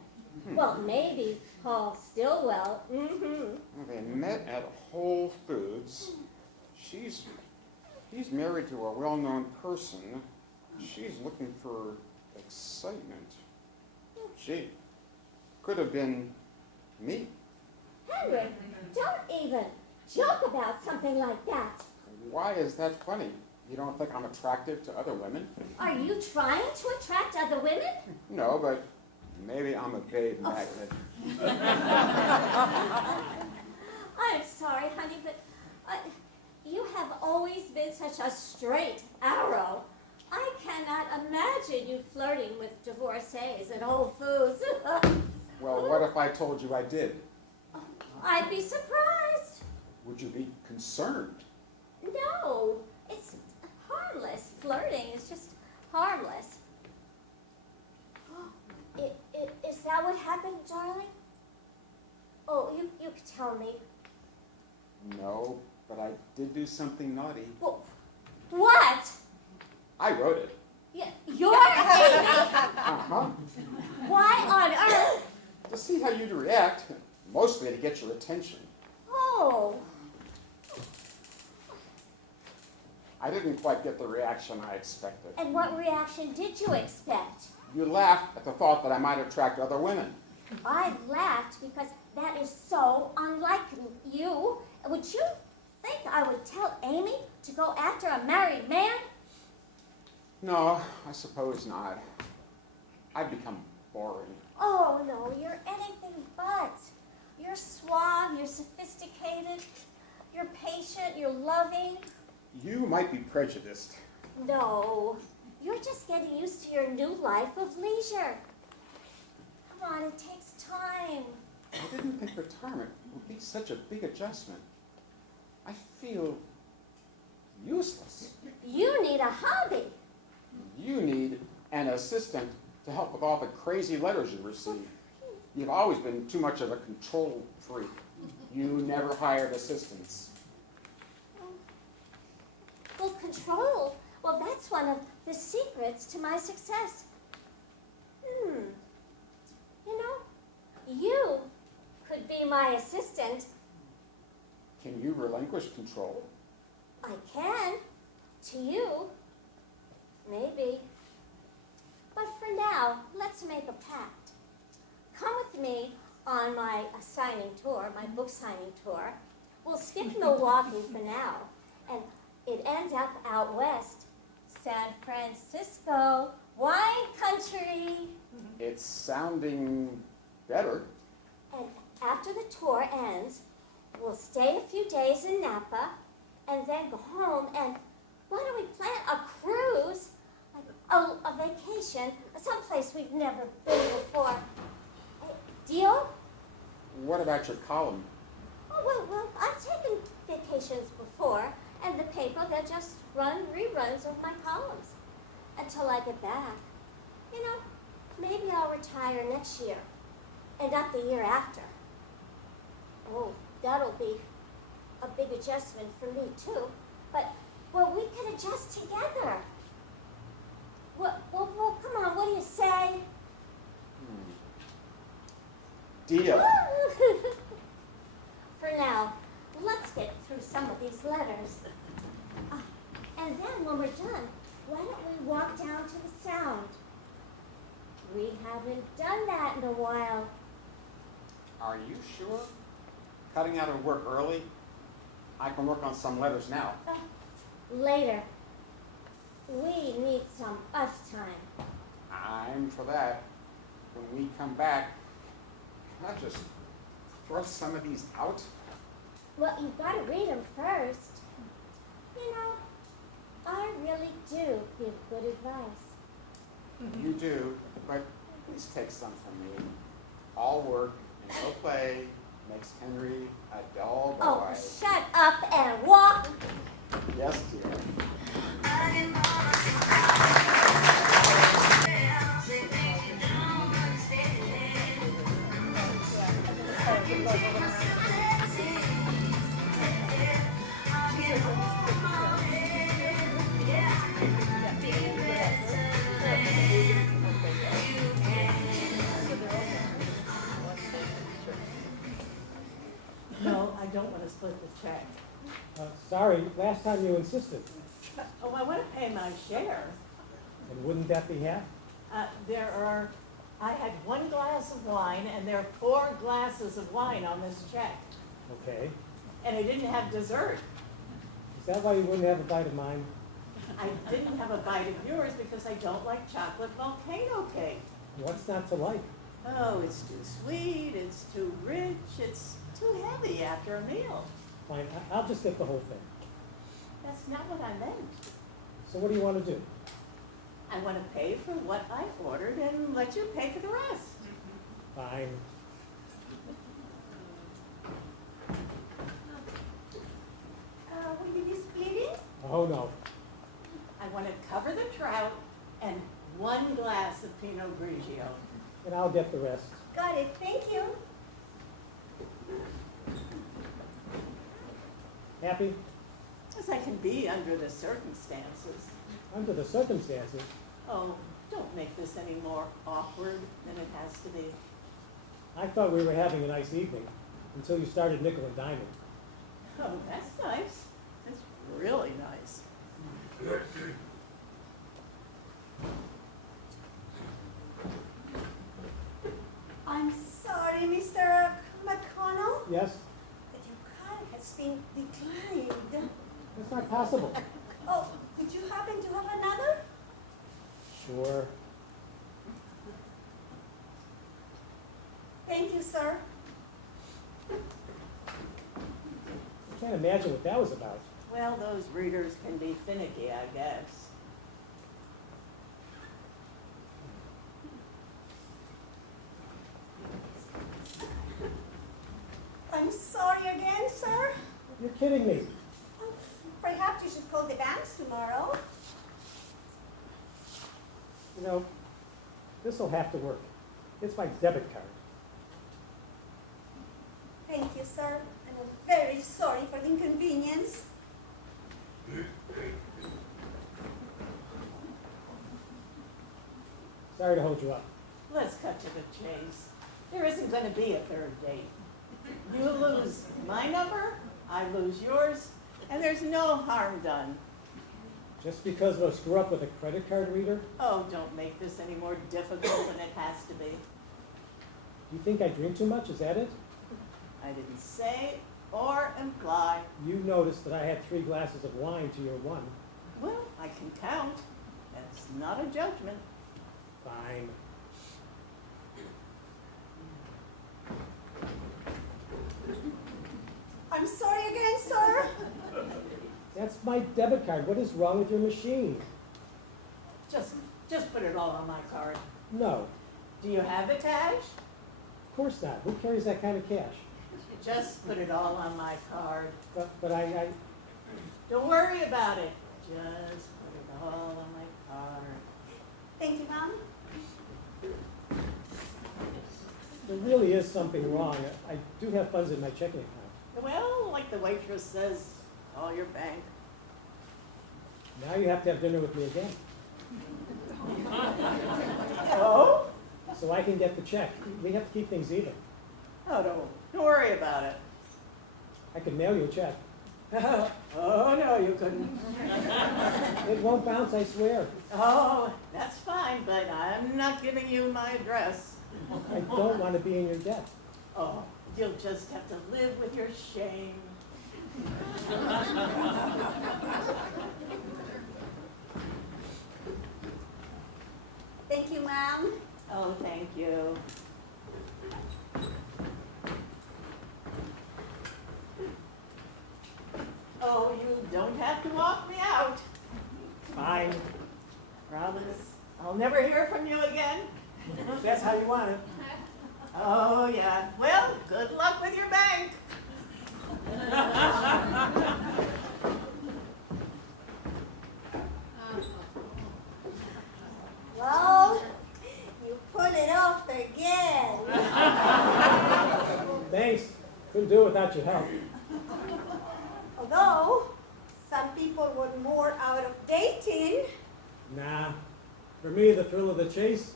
Well, maybe Paul Stillwell. Well, they met at Whole Foods. He's married to a well-known person. She's looking for excitement. Gee, could have been me. Henry, don't even joke about something like that. Why is that funny? You don't think I'm attractive to other women? Are you trying to attract other women? No, but maybe I'm a babe magnet. I'm sorry, honey, but you have always been such a straight arrow. I cannot imagine you flirting with divorcees at Whole Foods. Well, what if I told you I did? I'd be surprised. Would you be concerned? No, it's harmless. Flirting is just harmless. Is that what happened, darling? Oh, you could tell me. No, but I did do something naughty. Well, what? I wrote it. Yeah, you're Amy? Uh-huh. Why on earth? To see how you'd react, mostly to get your attention. Oh. I didn't quite get the reaction I expected. And what reaction did you expect? You laughed at the thought that I might attract other women. I laughed because that is so unlike you. Would you think I would tell Amy to go after a married man? No, I suppose not. I'd become boring. Oh, no, you're anything but. You're suave, you're sophisticated, you're patient, you're loving. You might be prejudiced. No, you're just getting used to your new life of leisure. Come on, it takes time. I didn't think retirement would be such a big adjustment. I feel useless. You need a hobby. You need an assistant to help with all the crazy letters you receive. You've always been too much of a control freak. You never hired assistants. Well, control, well, that's one of the secrets to my success. You know, you could be my assistant. Can you relinquish control? I can. To you. Maybe. But for now, let's make a pact. Come with me on my signing tour, my book signing tour. We'll skip Milwaukee for now, and it ends up out west. San Francisco, wine country. It's sounding better. And after the tour ends, we'll stay a few days in Napa, and then go home, and why don't we plan a cruise? A vacation, someplace we've never been before. Deal? What about your column? Oh, well, I've taken vacations before, and the paper, they'll just run reruns of my columns until I get back. You know, maybe I'll retire next year, and not the year after. Oh, that'll be a big adjustment for me, too. But, well, we can adjust together. Well, come on, what do you say? Deal. For now, let's get through some of these letters. And then when we're done, why don't we walk down to the Sound? We haven't done that in a while. Are you sure? Cutting out of work early? I can work on some letters now. Later. We need some us time. I'm for that. When we come back, can I just throw some of these out? Well, you've got to read them first. You know, I really do give good advice. You do, but please take some from me. All work and no play makes Henry a dull boy. Oh, shut up and walk. Yes, dear. No, I don't want to split the check. Sorry, last time you insisted. Oh, I want to pay my share. And wouldn't that be half? I had 1 glass of wine, and there are 4 glasses of wine on this check. Okay. And I didn't have dessert. Is that why you wouldn't have a bite of mine? I didn't have a bite of yours because I don't like chocolate volcano cake. What's not to like? Oh, it's too sweet, it's too rich, it's too heavy after a meal. Fine, I'll just get the whole thing. That's not what I meant. So what do you want to do? I want to pay for what I ordered and let you pay for the rest. Fine. Will you be splitting? Oh, no. I want to cover the trout and 1 glass of Pinot Grigio. And I'll get the rest. Got it, thank you. Happy? As I can be under the circumstances. Under the circumstances. Oh, don't make this any more awkward than it has to be. I thought we were having a nice evening until you started nickel and diming. Oh, that's nice. That's really nice. I'm sorry, Mr. McConnell, Yes? but your card has been declined. That's not possible. Oh, would you happen to have another? Sure. Thank you, sir. I can't imagine what that was about. Well, those readers can be finicky, I guess. sorry again, sir. You're kidding me. Perhaps you should call the banks tomorrow. You know, this'll have to work. It's my debit card. Thank you, sir. And I'm very sorry for the inconvenience. Sorry to hold you up. Let's cut to the chase. There isn't going to be a third date. You lose my number, I lose yours, and there's no harm done. Just because of a screw up with a credit card reader? Oh, don't make this any more difficult than it has to be. You think I drink too much? Is that it? I didn't say or imply. You noticed that I had 3 glasses of wine to your 1. Well, I can count. That's not a judgment. Fine. I'm sorry again, sir. That's my debit card. What is wrong with your machine? Just put it all on my card. No, Do you have the cash? of course not. Who carries that kind of cash? Just put it all on my card. But I Don't worry about it. Just put it all on my card. Thank you, Mom. there really is something wrong. I do have funds in my checking account. Well, like the waitress says, call your bank. Now you have to have dinner with me again. Oh? So I can get the check. We have to keep things even. Oh, don't worry about it. I could mail you a check. Oh, no, you couldn't. It won't bounce, I swear. Oh, that's fine, but I'm not giving you my address. I don't want to be in your debt. Oh, you'll just have to live with your shame. Thank you, Mom. Oh, thank you. Oh, you don't have to walk me out. Fine. Promise I'll never hear from you again. That's how you want it. Oh, yeah. Well, good luck with your bank. Well, you pulled it off again. Thanks. Couldn't do it without your help. Although, some people want more out of dating. Nah. For me, the thrill of the chase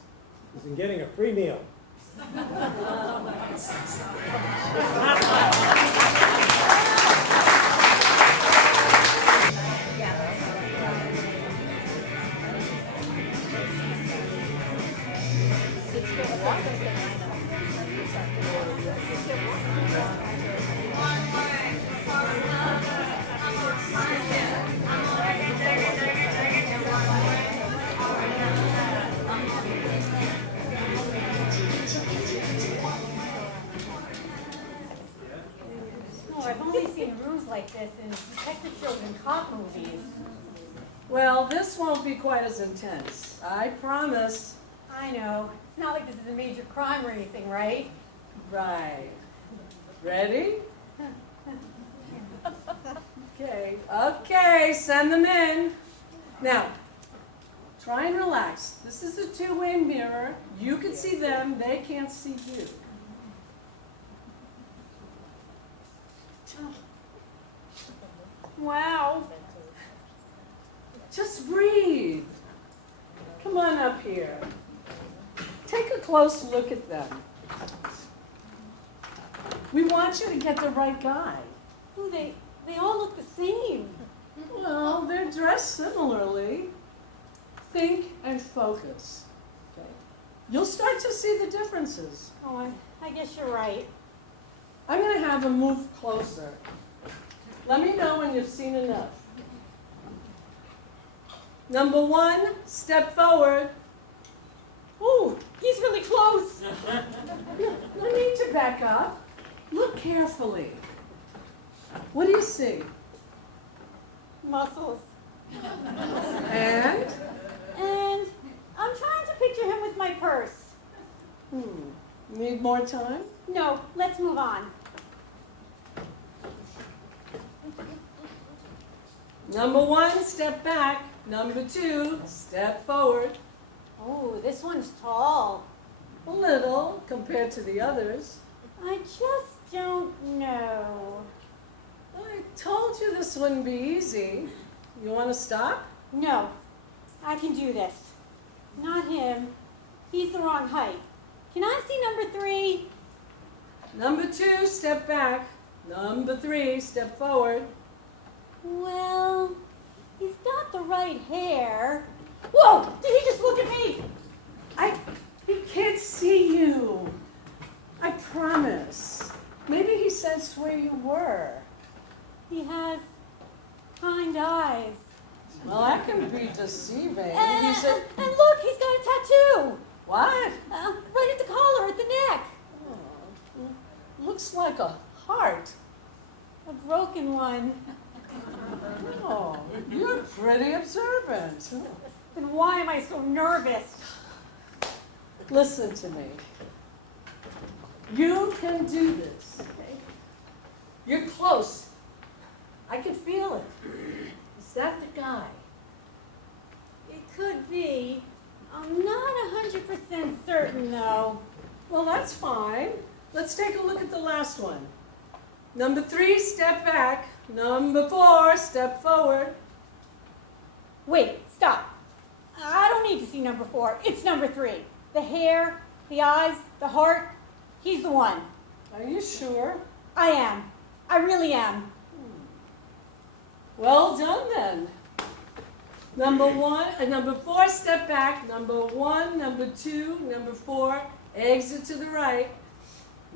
is in getting a free meal. No, I've only seen rooms like this in detective shows and cop movies. Well, this won't be quite as intense. I promise. I know. It's not like this is a major crime or anything, right? Right. Ready? Okay, send them in. Now, try and relax. This is a two-way mirror. You can see them, they can't see you. Wow. Just breathe. Come on up here. Take a close look at them. We want you to get the right guy. Ooh, they all look the same. Well, they're dressed similarly. Think and focus. Okay. You'll start to see the differences. Oh, I guess you're right. I'm going to have them move closer. Let me know when you've seen enough. Number 1, step forward. Ooh, he's really close. No need to back up. Look carefully. What do you see? Muscles. And? And I'm trying to picture him with my purse. Need more time? No, let's move on. Number 1, step back. Number 2, step forward. Oh, this one's tall. A little compared to the others. I just don't know. I told you this wouldn't be easy. You want to stop? No, I can do this. Not him. He's the wrong height. Can I see number 3? Number 2, step back. Number 3, step forward. Well, he's got the right hair. Whoa! Did he just look at me? He can't see you. I promise. Maybe he sensed where you were. He has kind eyes. Well, that can be deceiving. And look, he's got a tattoo. What? Right at the collar, at the neck. Oh, looks like a heart. A broken one. Oh, you're pretty observant. Then why am I so nervous? Listen to me. You can do this, okay? You're close. I can feel it. Is that the guy? It could be. I'm not 100% certain, though. Well, that's fine. Let's take a look at the last one. Number 3, step back. Number 4, step forward. Wait, stop. I don't need to see number 4. It's number 3. The hair, the eyes, the heart. He's the one. Are you sure? I am. I really am. Well done then. Number 4, step back. Number 1, number 2, number 4, exit to the right.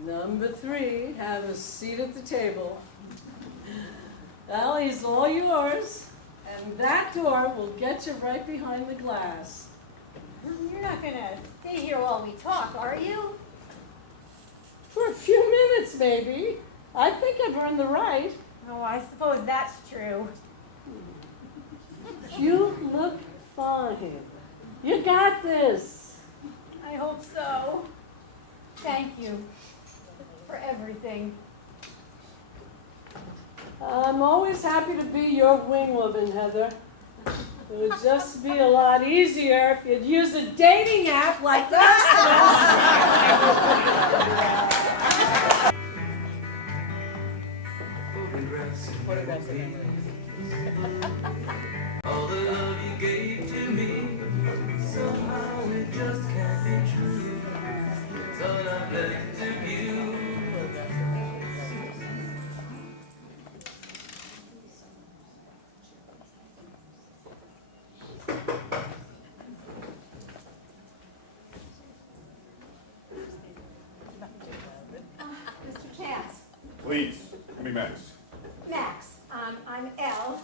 Number 3, have a seat at the table. Well, he's all yours. And that door will get you right behind the glass. You're not going to stay here while we talk, are you? For a few minutes, maybe. I think I've earned the right. Oh, I suppose that's true. You look fine. You got this. I hope so. Thank you for everything. I'm always happy to be your wing woman, Heather. It would just be a lot easier if you'd use a dating app like this. Photographs of memories. All the love you gave to me, somehow it just can't be true. It's all I've left of you. Mr. Chance. Please, give me Max. Max, I'm Elle,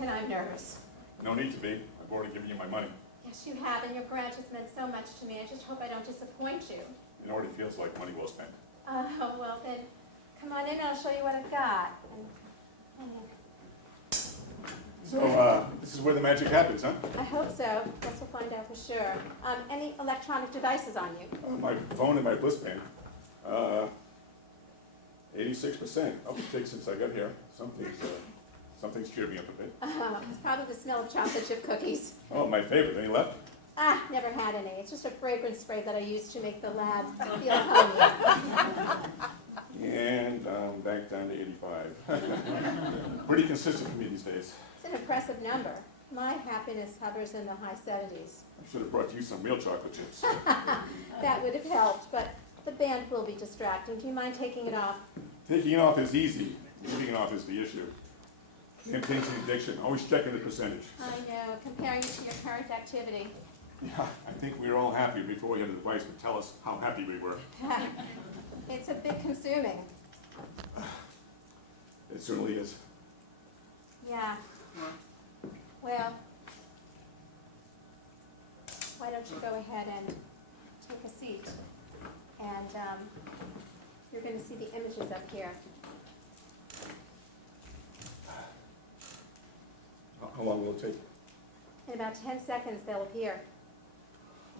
and I'm nervous. No need to be. I've already given you my money. Yes, you have, and your grant has meant so much to me. I just hope I don't disappoint you. It already feels like money well spent. Well then, come on in and I'll show you what I've got. So, this is where the magic happens, huh? I hope so. Guess we'll find out for sure. Any electronic devices on you? My phone and my bliss band. 86%. I'll take since I got here. Something's cheered me up a bit. It's probably the smell of chocolate chip cookies. Oh, my favorite. Any left? Never had any. It's just a fragrance spray that I use to make the lab feel homey. And back down to 85. Pretty consistent for me these days. It's an impressive number. My happiness hovers in the high 70s. I should have brought you some real chocolate chips. That would have helped, but the band will be distracting. Do you mind taking it off? Taking it off is easy. Leaving it off is the issue. Campaign's an addiction. Always checking the percentage. I know, comparing it to your current activity. Yeah, I think we were all happy before we had the device to tell us how happy we were. It's a bit consuming. It certainly is. Yeah. Well, why don't you go ahead and take a seat? And you're going to see the images up here. How long will it take? In about 10 seconds, they'll appear.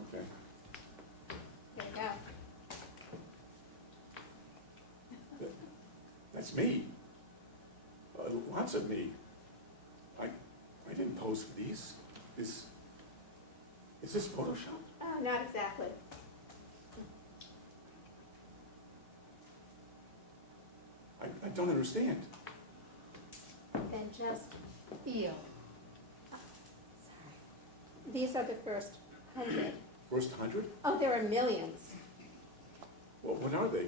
Okay. Here we go. That's me. Lots of me. pose for these? Is this Photoshop? Not exactly. I don't understand. Then just feel. These are the first 100. First 100? Oh, there are millions. Well, what are they?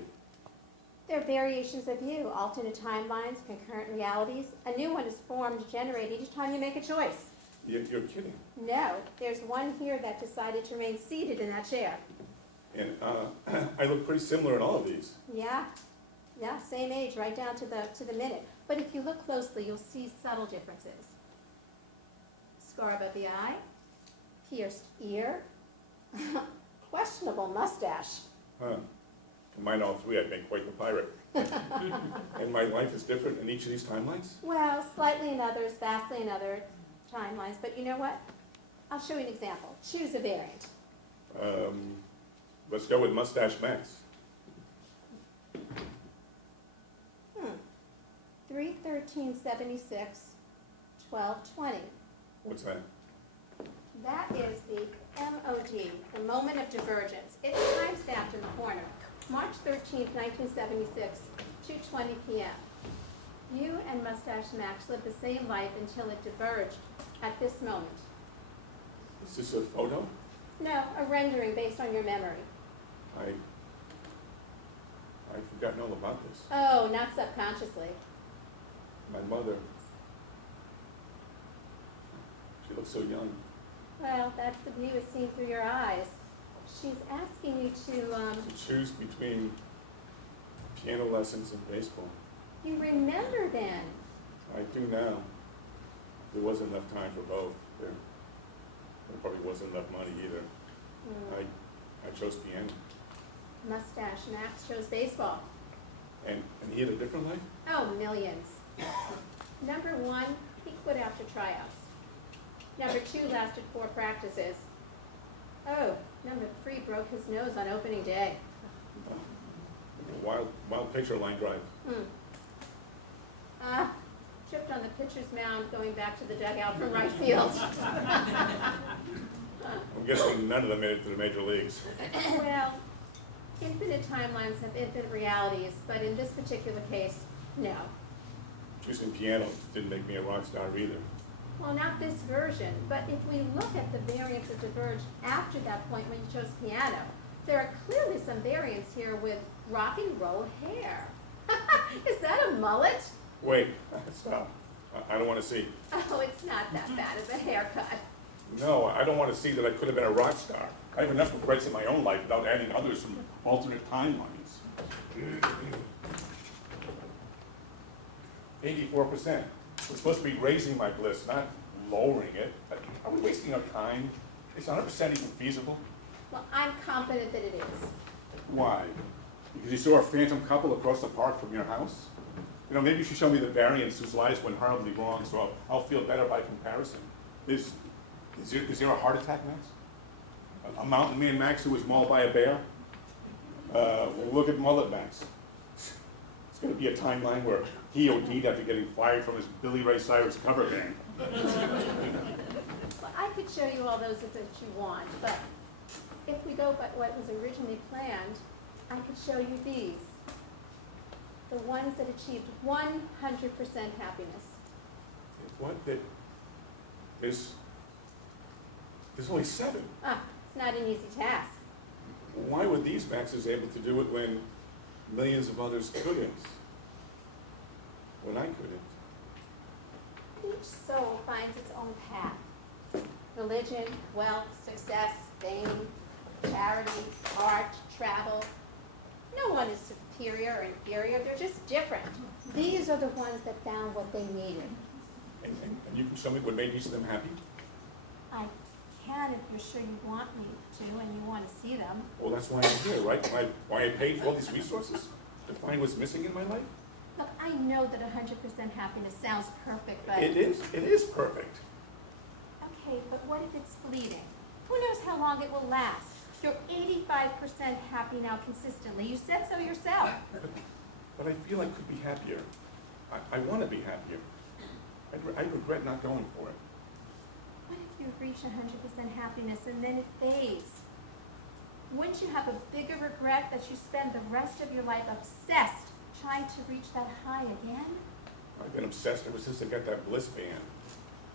They're variations of you, alternate timelines, concurrent realities. A new one is formed, generated each time you make a choice. You're kidding. No, there's one here that decided to remain seated in that chair. And I look pretty similar in all of these. Yeah, same age, right down to the minute. But if you look closely, you'll see subtle differences. Scar above the eye, pierced ear, questionable mustache. Huh. Combine all three, I'd make quite the pirate. And my life is different in each of these timelines? Well, slightly in others, vastly in other timelines. But you know what? I'll show you an example. Choose a variant. Let's go with Mustache Max. 3/13/76, 12/20. What's that? That is the MOD, the moment of divergence. It's time-stamped in the corner. March 13th, 1976, 2:20 p.m. You and Mustache Max lived the same life until it diverged at this moment. Is this a photo? No, a rendering based on your memory. I've forgotten all about this. Oh, not subconsciously. My mother. She looks so young. Well, that's the view is seen through your eyes. She's asking you to, To choose between piano lessons and baseball. you remember then. I do now. There wasn't enough time for both. There probably wasn't enough money either. I chose piano. Mustache Max chose baseball. And he had a different life? Oh, millions. Number 1, he quit after tryouts. Number 2 lasted 4 practices. Oh, number 3 broke his nose on opening day. Wild picture line drive. Tripped on the pitcher's mound going back to the dugout from right field. I'm guessing none of them made it to the major leagues. Well, infinite timelines have infinite realities, but in this particular case, no. Choosing piano didn't make me a rock star either. Well, not this version, but if we look at the variants that diverged after that point when you chose piano, there are clearly some variants here with rock and roll hair. Is that a mullet? Wait, stop. I don't want to see. Oh, it's not that bad of a haircut. No, I don't want to see that I could have been a rock star. I have enough regrets in my own life without adding others from alternate timelines. 84%. We're supposed to be raising my bliss, not lowering it. Are we wasting our time? Is 100% even feasible? Well, I'm confident that it is. Why? Because you saw a phantom couple across the park from your house? You know, maybe you should show me the variants whose lives went horribly wrong so I'll feel better by comparison. Is there a heart attack, Max? A mountain man Max who was mauled by a bear? Look at Mullet Max. It's going to be a timeline where he OD'd after getting fired from his Billy Ray Cyrus cover band. Well, I could show you all those that you want, but if we go by what was originally planned, I could show you these. The ones that achieved 100% happiness. What? There's only 7. It's not an easy task. Why were these Maxes able to do it when millions of others couldn't? When I couldn't? Each soul finds its own path. Religion, wealth, success, fame, charity, art, travel. No one is superior or inferior, they're just different. These are the ones that found what they needed. And you can show me what made each of them happy? I can if you're sure you want me to and you want to see them. Well, that's why I'm here, right? Why I paid for all these resources? To find what's missing in my life? Look, I know that 100% happiness sounds perfect, but... It is perfect. Okay, but what if it's fleeting? Who knows how long it will last? You're 85% happy now consistently. You said so yourself. But I feel I could be happier. I want to be happier. I regret not going for it. What if you reach 100% happiness and then it fades? Wouldn't you have a bigger regret that you spend the rest of your life obsessed trying to reach that high again? I've been obsessed ever since I got that bliss band.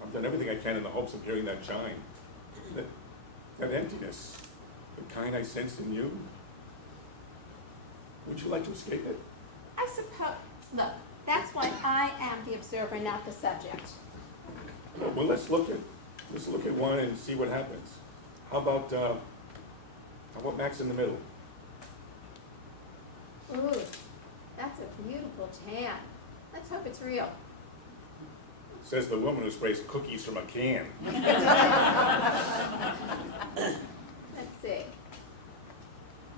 I've done everything I can in the hopes of hearing that chime. That emptiness, the kind I sense in you. Would you like to escape it? I suppose, look, that's why I am the observer, not the subject. Well, let's look at one and see what happens. How about Max in the middle? Ooh, that's a beautiful tan. Let's hope it's real. Says the woman who sprays cookies from a can. Let's see.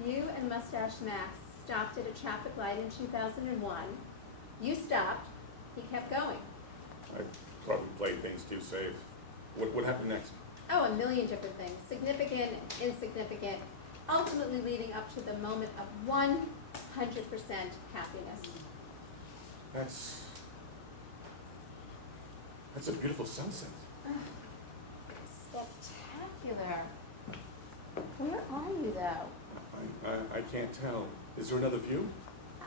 You and Mustache Max stopped at a traffic light in 2001. You stopped. He kept going. I probably played things too safe. What happened next? Oh, a million different things. Significant, insignificant, ultimately leading up to the moment of 100% happiness. That's a beautiful sunset. Spectacular. Where are you, though? I can't tell. Is there another view?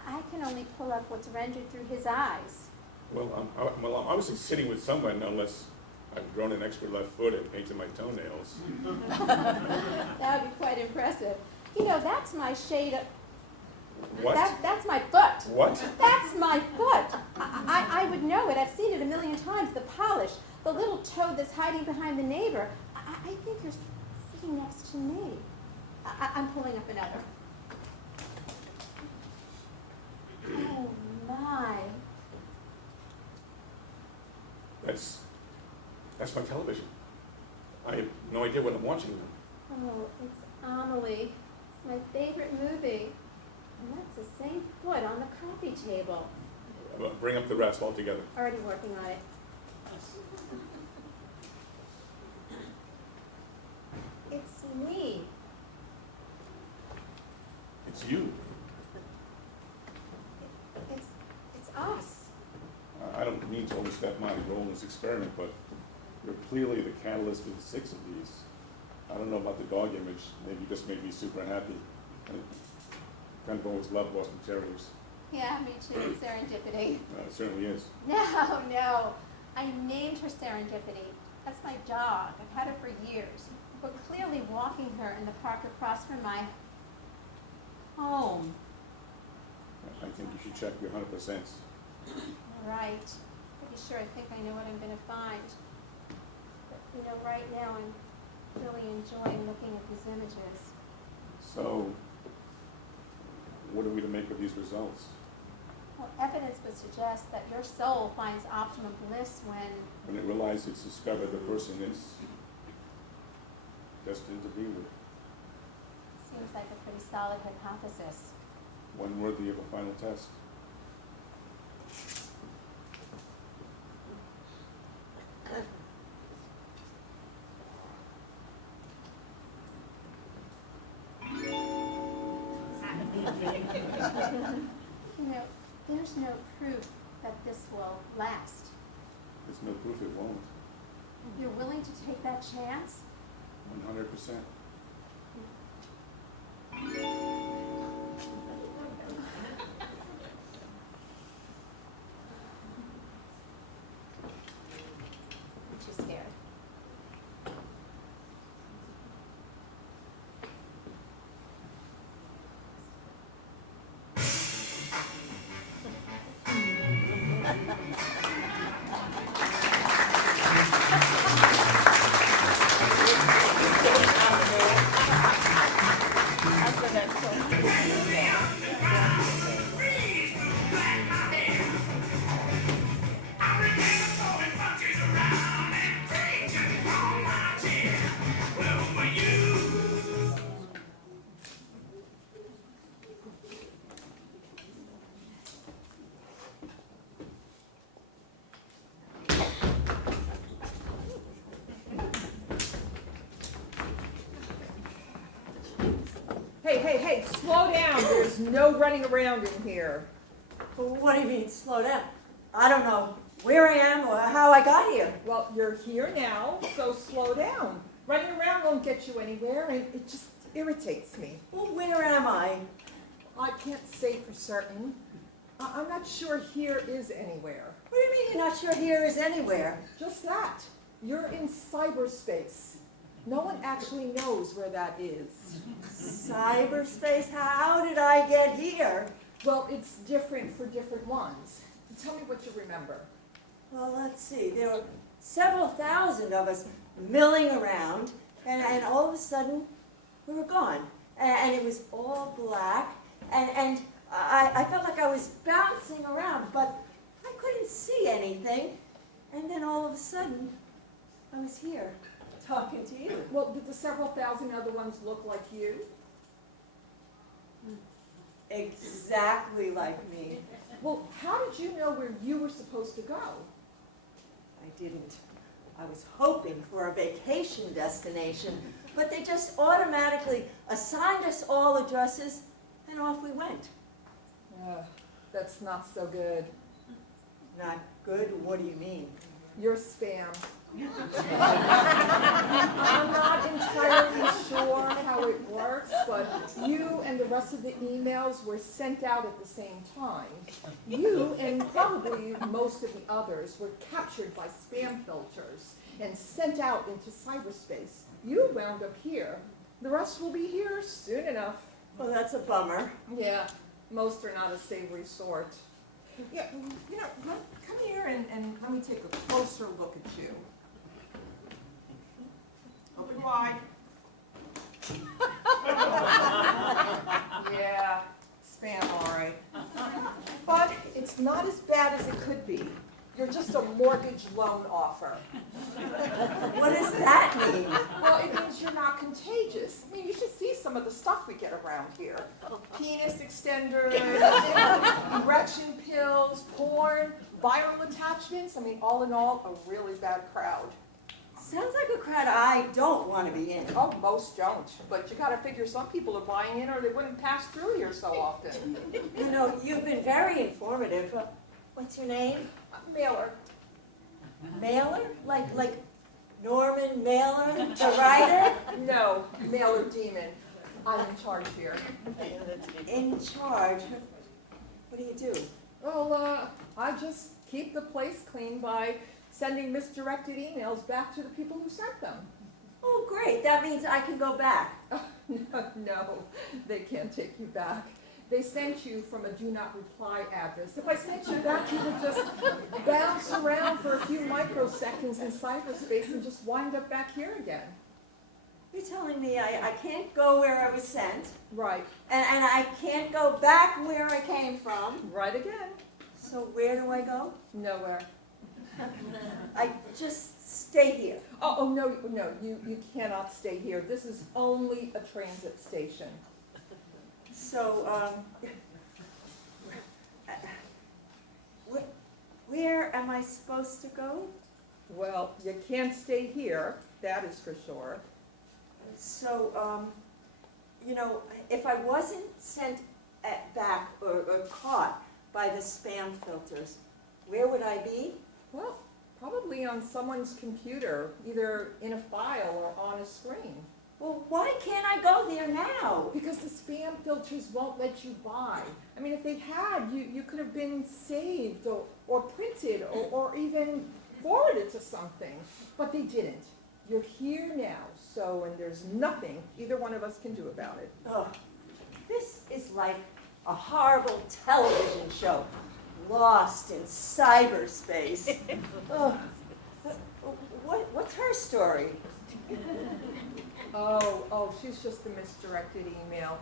I can only pull up what's rendered through his eyes. Well, I'm obviously sitting with someone, unless I've grown an extra left foot and painted my toenails. That would be quite impressive. You know, that's my shade of... What? That's my foot. What? That's my foot. I would know it. I've seen it a million times. The polish, the little toad that's hiding behind the neighbor. I think you're sitting next to me. I'm pulling up another. Oh, my. That's my television. I have no idea what I'm watching now. Oh, it's Amelie. It's my favorite movie. And that's the same foot on the coffee table. Bring up the rest altogether. Already working on it. It's me. It's you. It's us. I don't mean to overstep my role in this experiment, but you're clearly the catalyst for 6 of these. I don't know about the dog image. Maybe you just made me super happy. I kind of always loved Boston Terriers. Yeah, me too. It's serendipity. It certainly is. No. I named her Serendipity. That's my dog. I've had her for years. We're clearly walking her in the park across from my home. I think you should check your 100%. Right. Pretty sure I think I know what I'm going to find. But, you know, right now I'm really enjoying looking at these images. So, what are we to make of these results? Well, evidence would suggest that your soul finds optimum bliss when When it realizes it's discovered the person it's destined to be with. seems like a pretty solid hypothesis. One worthy of a final test. You know, there's no proof that this will last. There's no proof it won't. You're willing to take that chance? 100%. I'm too scared. Hey, slow down. There's no running around in here. What do you mean, slow down? I don't know where I am or how I got here. Well, you're here now, so slow down. Running around won't get you anywhere, and it just irritates me. Well, where am I? I can't say for certain. I'm not sure here is anywhere. What do you mean you're not sure here is anywhere? Just that. You're in cyberspace. No one actually knows where that is. Cyberspace? How did I get here? Well, it's different for different ones. Tell me what you remember. Well, let's see. There were several thousand of us milling around, and all of a sudden, we were gone. And it was all black, and I felt like I was bouncing around, but I couldn't see anything. And then all of a sudden, I was here, talking to you. Well, did the several thousand other ones look like you? Exactly like me. Well, how did you know where you were supposed to go? I didn't. I was hoping for a vacation destination, but they just automatically assigned us all addresses, and off we went. That's not so good. Not good? What do you mean? You're spam. I'm not entirely sure how it works, but you and the rest of the emails were sent out at the same time. You and probably most of the others were captured by spam filters and sent out into cyberspace. You wound up here. The rest will be here soon enough. Well, that's a bummer. Yeah, most are not a savory sort. Yeah, you know, come here and let me take a closer look at you. Open wide. Yeah, spam, all right. But it's not as bad as it could be. You're just a mortgage loan offer. What does that mean? Well, it means you're not contagious. I mean, you should see some of the stuff we get around here. Penis extenders, erection pills, porn, viral attachments. I mean, all in all, a really bad crowd. Sounds like a crowd I don't want to be in. Oh, most don't. But you gotta figure some people are buying in or they wouldn't pass through here so often. You know, you've been very informative. What's your name? Mailer. Mailer? Like Norman Mailer, the writer? No, Mailer Demon. I'm in charge here. In charge? What do you do? Well, I just keep the place clean by sending misdirected emails back to the people who sent them. Oh, great. That means I can go back. No, they can't take you back. They sent you from a do not reply address. If I sent you back, you would just bounce around for a few microseconds in cyberspace and just wind up back here again. You're telling me I can't go where I was sent. Right. And I can't go back where I came from. Right again. So where do I go? Nowhere. I just stay here. Oh no, you cannot stay here. This is only a transit station. So, where am I supposed to go? Well, you can't stay here, that is for sure. So, you know, if I wasn't sent back or caught by the spam filters, where would I be? Well, probably on someone's computer, either in a file or on a screen. Well, why can't I go there now? Because the spam filters won't let you buy. I mean, if they had, you could have been saved or printed or even forwarded to something. But they didn't. You're here now, and there's nothing either one of us can do about it. Oh, this is like a horrible television show, lost in cyberspace. Oh, what's her story? Oh, she's just a misdirected email.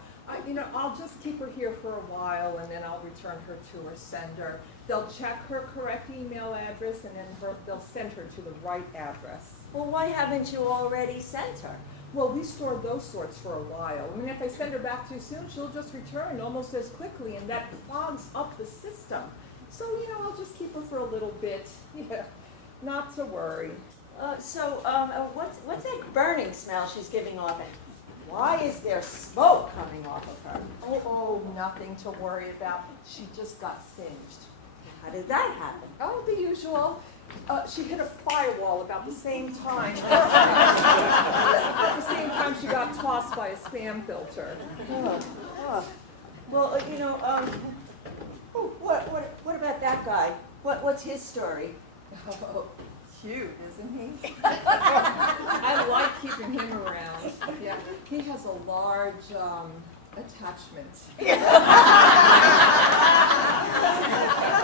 I'll just keep her here for a while and then I'll return her to her sender. They'll check her correct email address and then they'll send her to the right address. Well, why haven't you already sent her? Well, we store those sorts for a while. I mean, if I send her back too soon, she'll just return almost as quickly and that clogs up the system. So, I'll just keep her for a little bit. Yeah, not to worry. What's that burning smell she's giving off? And why is there smoke coming off of her? Oh, nothing to worry about. She just got singed. How did that happen? Oh, the usual. She hit a firewall about the same time. At the same time she got tossed by a spam filter. Well, what about that guy? What's his story? Oh, cute, isn't he? I like keeping him around. Yeah, he has a large attachment.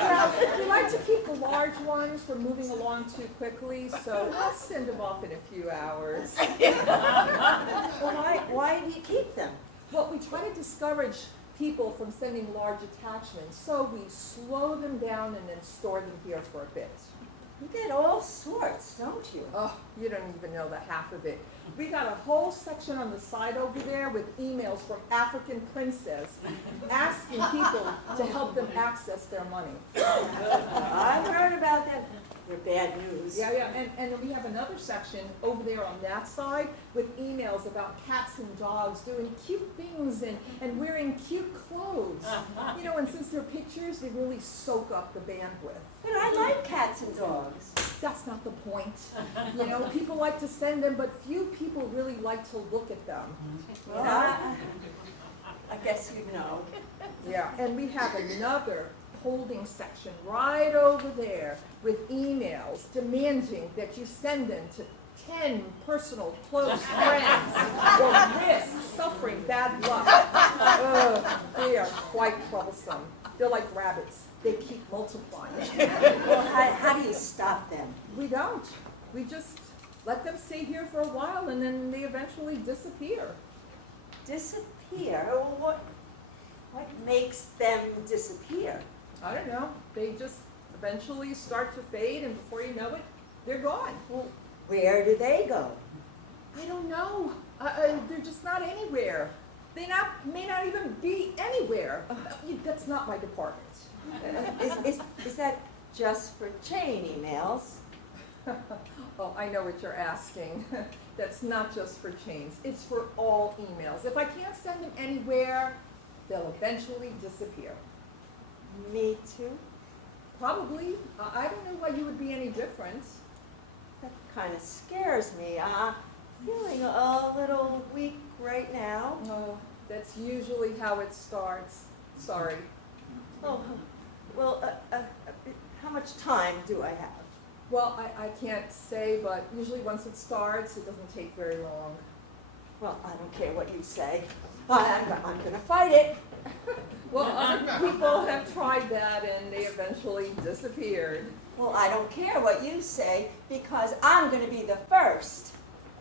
Well, we like to keep the large ones from moving along too quickly, so I'll send them off in a few hours. Well, why do you keep them? Well, we try to discourage people from sending large attachments, so we slow them down and then store them here for a bit. You get all sorts, don't you? Oh, you don't even know the half of it. We got a whole section on the side over there with emails from African princes asking people to help them access their money. I've heard about them. They're bad news. Yeah, and then we have another section over there on that side with emails about cats and dogs doing cute things and wearing cute clothes. You know, and since they're pictures, they really soak up the bandwidth. But I like cats and dogs. That's not the point. You know, people like to send them, but few people really like to look at them. Well, I guess you know. Yeah, and we have another holding section right over there with emails demanding that you send them to 10 personal close friends or risk suffering bad luck. They are quite troublesome. They're like rabbits. They keep multiplying. Well, how do you stop them? We don't. We just let them stay here for a while and then they eventually disappear. Disappear? Well, what makes them disappear? I don't know. They just eventually start to fade and before you know it, they're gone. Well, where do they go? I don't know. They're just not anywhere. They may not even be anywhere. That's not my department. Is that just for chain emails? Oh, I know what you're asking. That's not just for chains. It's for all emails. If I can't send them anywhere, they'll eventually disappear. Me too? Probably. I don't know why you would be any different. That kind of scares me. I'm feeling a little weak right now. Oh, that's usually how it starts. Sorry. Oh, well, how much time do I have? Well, I can't say, but usually once it starts, it doesn't take very long. Well, I don't care what you say. I'm going to fight it. Well, other people have tried that and they eventually disappeared. Well, I don't care what you say because I'm going to be the first.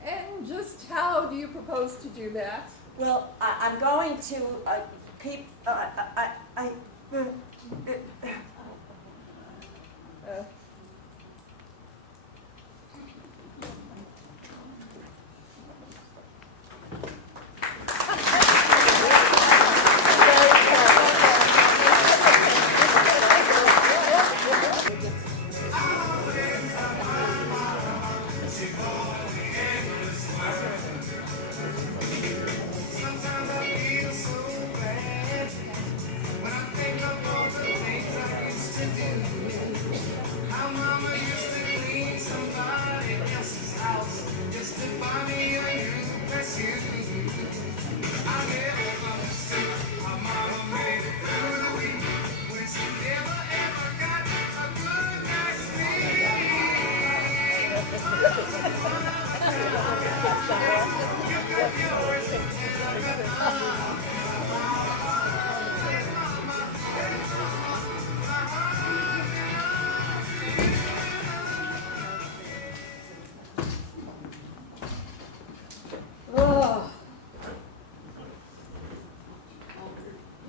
And just how do you propose to do that? Well, I'm going to keep,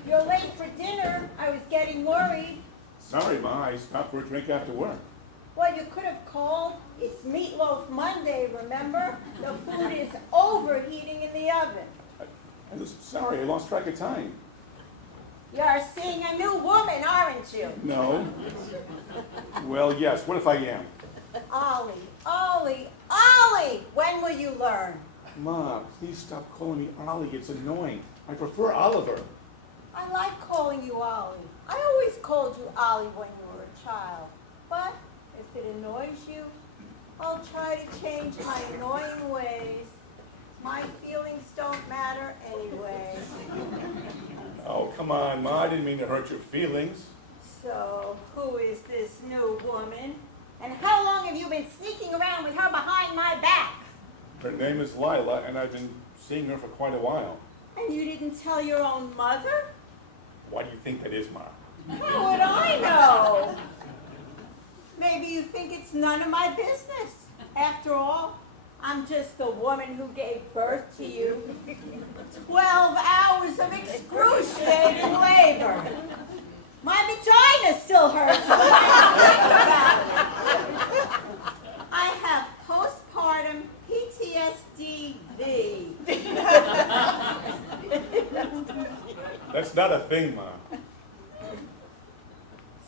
You're late for dinner. I was getting worried. Sorry, Ma, I stopped for a drink after work. Well, you could have called. It's Meatloaf Monday, remember? The food is overheating in the oven. I'm sorry, I lost track of time. You're seeing a new woman, aren't you? No. Well, yes, what if I am? Ollie, Ollie, Ollie! When will you learn? Ma, please stop calling me Ollie, it's annoying. I prefer Oliver. I like calling you Ollie. I always called you Ollie when you were a child. But if it annoys you, I'll try to change my annoying ways. My feelings don't matter anyway. Oh, come on, Ma. I didn't mean to hurt your feelings. So, who is this new woman? And how long have you been sneaking around with her behind my back? Her name is Lila, and I've been seeing her for quite a while. And you didn't tell your own mother? Why do you think that is, Ma? How would I know? Maybe you think it's none of my business. After all, I'm just the woman who gave birth to you. 12 hours of excruciating labor. My vagina still hurts when I think about it. I have postpartum PTSD. That's not a thing, Ma.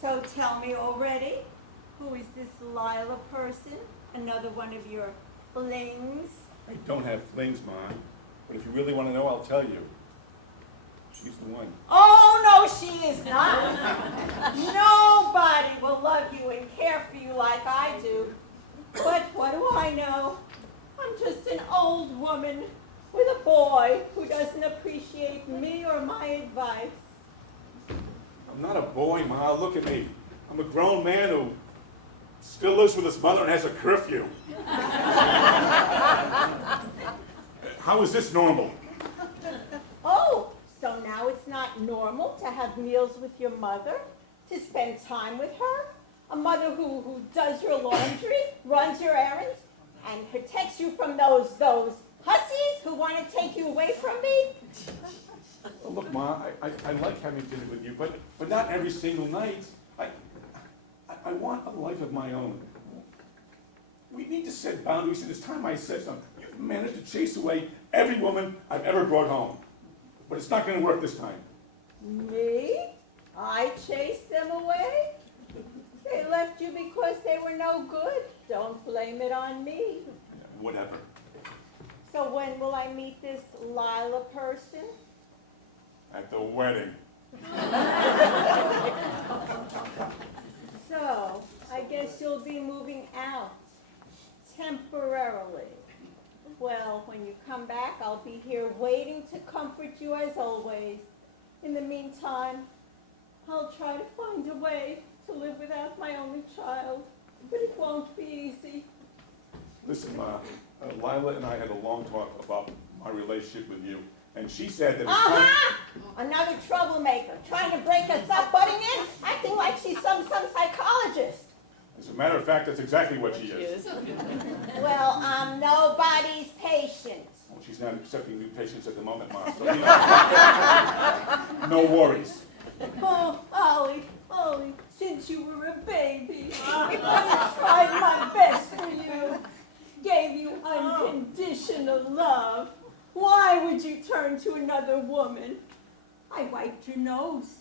So tell me already, who is this Lila person? Another one of your flings? I don't have flings, Ma. But if you really want to know, I'll tell you. She's the one. Oh, no, she is not. Nobody will love you and care for you like I do. But what do I know? I'm just an old woman with a boy who doesn't appreciate me or my advice. I'm not a boy, Ma. Look at me. I'm a grown man who still lives with his mother and has a curfew. How is this normal? Oh, so now it's not normal to have meals with your mother, to spend time with her? A mother who does your laundry, runs your errands, and protects you from those hussies who want to take you away from me? Well, look, Ma, I like having dinner with you, but not every single night. I want a life of my own. We need to set boundaries, and it's time I said something. You've managed to chase away every woman I've ever brought home. But it's not going to work this time. Me? I chased them away? They left you because they were no good. Don't blame it on me. Whatever. So when will I meet this Lila person? At the wedding. So, I guess you'll be moving out. Temporarily. Well, when you come back, I'll be here waiting to comfort you as always. In the meantime, I'll try to find a way to live without my only child, but it won't be easy. Listen, Ma, Lila and I had a long talk about my relationship with you, and she said that it's Uh-huh! Another troublemaker, trying to break us up, butting in, acting like she's some psychologist. As a matter of fact, that's exactly what she is. Well, I'm nobody's patient. Well, she's not accepting new patients at the moment, Ma, so you know, no worries. Oh, Ollie, since you were a baby, I tried my best for you, gave you unconditional love. Why would you turn to another woman? I wiped your nose,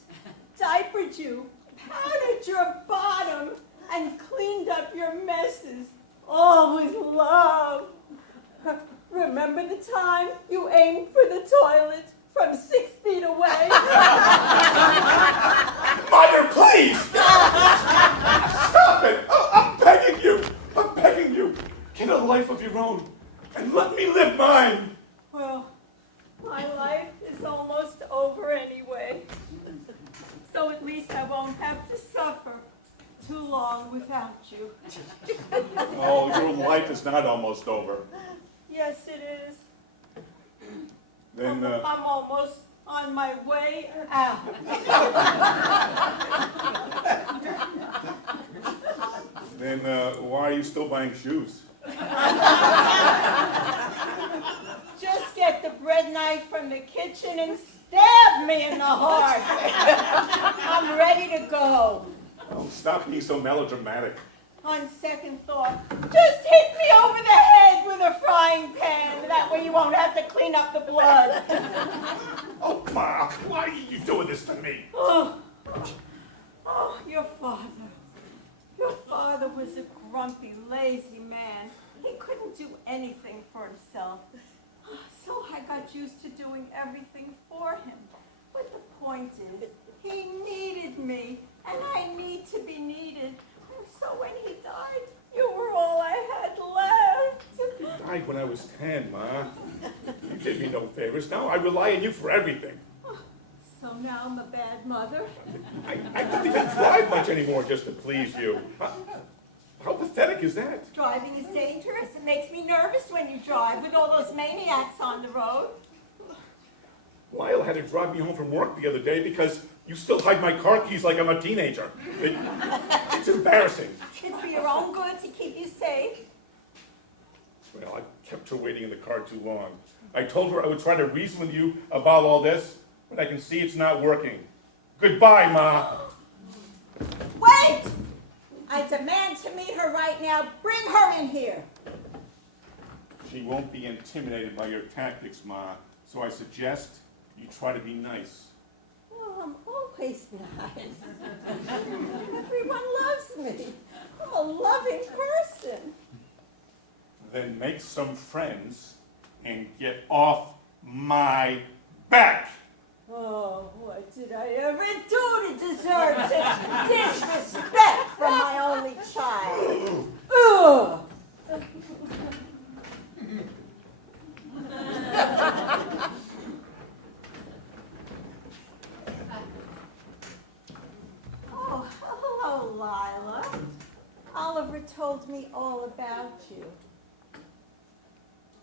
diapered you, powdered your bottom, and cleaned up your messes, all with love. Remember the time you aimed for the toilet from 6 feet away? Mother, please! Stop it! I'm begging you! I'm begging you! Get a life of your own and let me live mine! Well, my life is almost over anyway. So at least I won't have to suffer too long without you. Oh, your life is not almost over. Yes, it is. Then, I'm almost on my way out. then why are you still buying shoes? Just get the bread knife from the kitchen and stab me in the heart. I'm ready to go. Oh, stop being so melodramatic. On second thought, just hit me over the head with a frying pan. That way you won't have to clean up the blood. Oh, Ma, why are you doing this to me? Oh, your father. Your father was a grumpy, lazy man. He couldn't do anything for himself. So I got used to doing everything for him. But the point is, he needed me, and I need to be needed. when he died, you were all I had left. You died when I was 10, Ma. You did me no favors. Now I rely on you for everything. So now I'm a bad mother? I don't even drive much anymore just to please you. How pathetic is that? Driving is dangerous. It makes me nervous when you drive with all those maniacs on the road. Lyle had to drive me home from work the other day because you still hide my car keys like I'm a teenager. It's embarrassing. It's for your own good to keep you safe. Well, I kept her waiting in the car too long. I told her I would try to reason with you about all this, but I can see it's not working. Goodbye, Ma. Wait! I demand to meet her right now. Bring her in here. She won't be intimidated by your tactics, Ma, so I suggest you try to be nice. Oh, I'm always nice. Everyone loves me. I'm a loving person. Then make some friends and get off my back. Oh, what did I ever do to deserve such disrespect from my only child? Ugh! Oh, hello, Lila. Oliver told me all about you.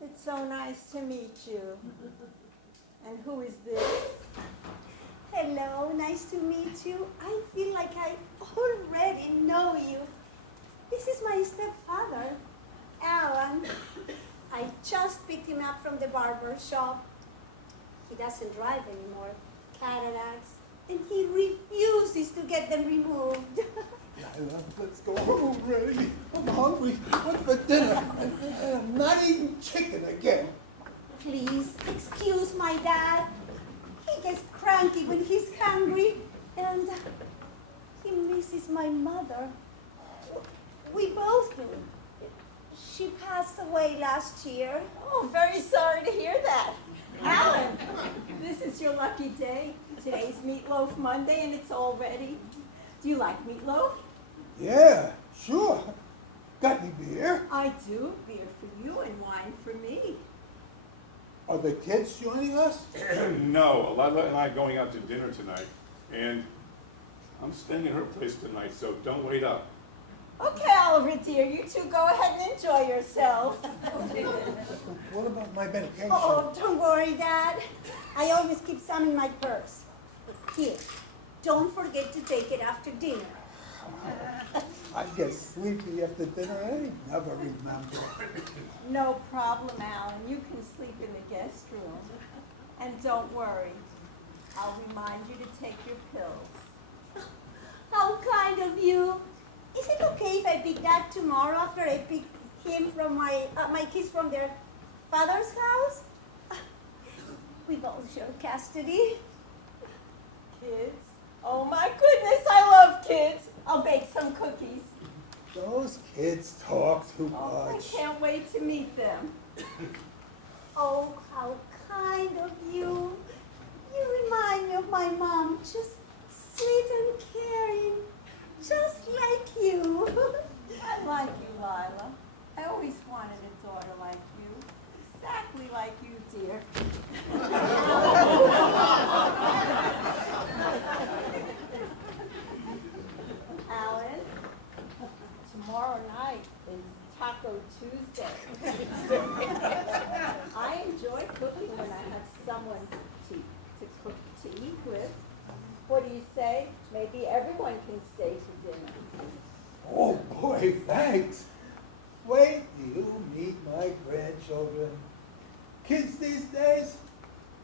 It's so nice to meet you. And who is this? Hello, nice to meet you. I feel like I already know you. This is my stepfather, Alan. I just picked him up from the barber shop. He doesn't drive anymore, cataracts, and he refuses to get them removed. Lila, let's go home already. I'm hungry. What's for dinner? And I'm not eating chicken again. Please excuse my dad. He gets cranky when he's hungry, and he misses my mother. We both do. She passed away last year. Oh, very sorry to hear that. Alan, this is your lucky day. Today's Meatloaf Monday, and it's all ready. Do you like meatloaf? Yeah, sure. Got any beer? I do. Beer for you and wine for me. Are the kids joining us? No, Lila and I are going out to dinner tonight, and I'm staying at her place tonight, so don't wait up. Okay, Oliver, dear, you two go ahead and enjoy yourselves. What about my medication? Oh, don't worry, Dad. I always keep some in my purse. Here, don't forget to take it after dinner. I get sleepy after dinner. I never remember. No problem, Alan. You can sleep in the guest room. And don't worry. I'll remind you to take your pills. How kind of you. Is it okay if I pick Dad tomorrow after I pick him from my kids from their father's house? We both share custody. Kids? Oh my goodness, I love kids. I'll bake some cookies. Those kids talk too Oh, I much. can't wait to meet them. Oh, how kind of you. You remind me of my mom, just sweet and caring, just like you. I like you, Lila. I always wanted a daughter like you. Exactly like you, dear. Alan, tomorrow night is Taco Tuesday. I enjoy cooking when I have someone to eat with. What do you say? Maybe everyone can stay to dinner. Oh boy, thanks. Wait till you meet my grandchildren. Kids these days,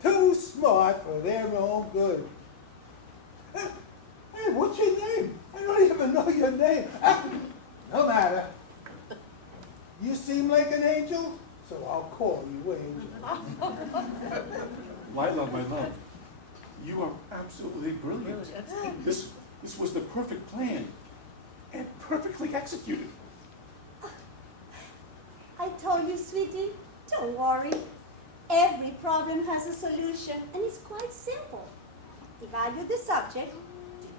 too smart for their own good. Hey, what's your name? I don't even know your name. No matter. You seem like an angel, so I'll call you Angel. Lila, my love, you are absolutely brilliant. This was the perfect plan, and perfectly executed. I told you, sweetie, don't worry. Every problem has a solution, and it's quite simple. Evaluate the subject,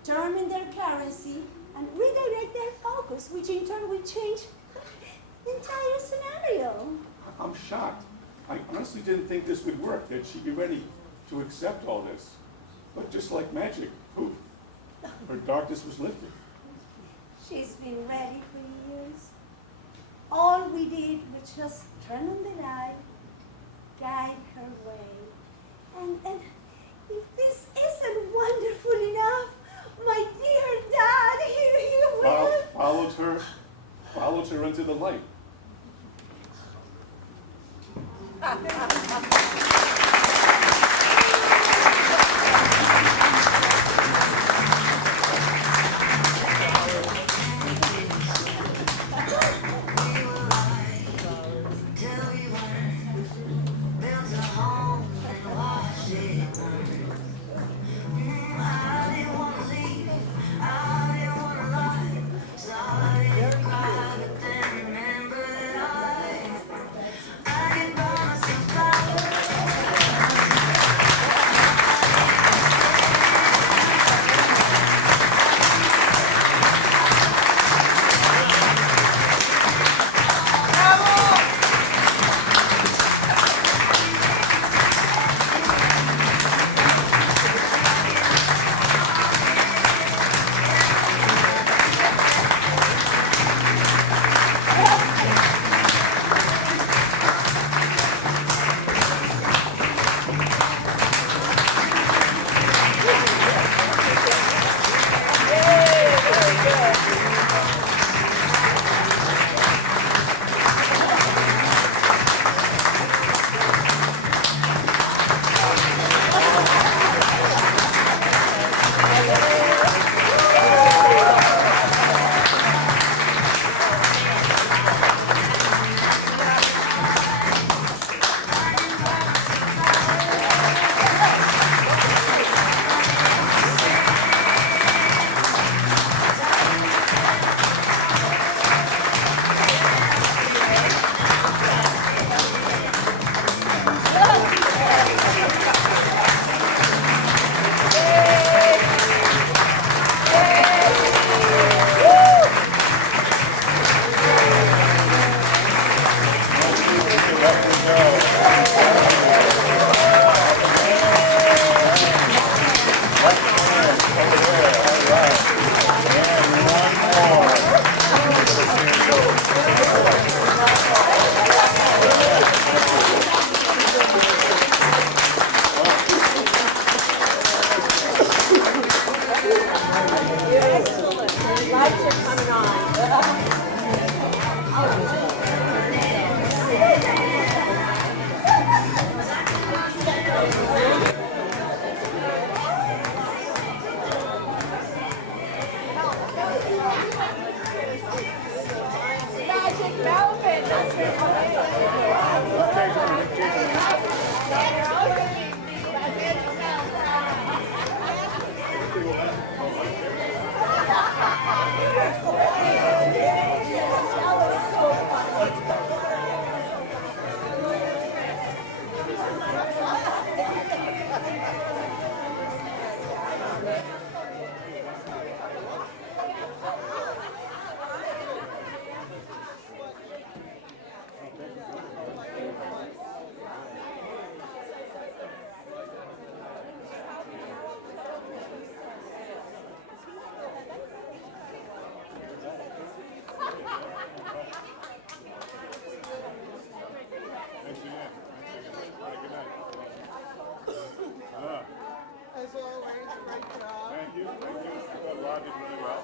determine their currency, and redirect their focus, which in turn will change the entire scenario. I'm shocked. I honestly didn't think this would work, that she'd be ready to accept all this. But just like magic, poof, her darkness was lifted. She's been ready for years. All we did was just turn on the light, guide her way. And if this isn't wonderful enough, my dear Dad, here he will. Followed her into the light. As always, great job. Thank you. You got Roger really well.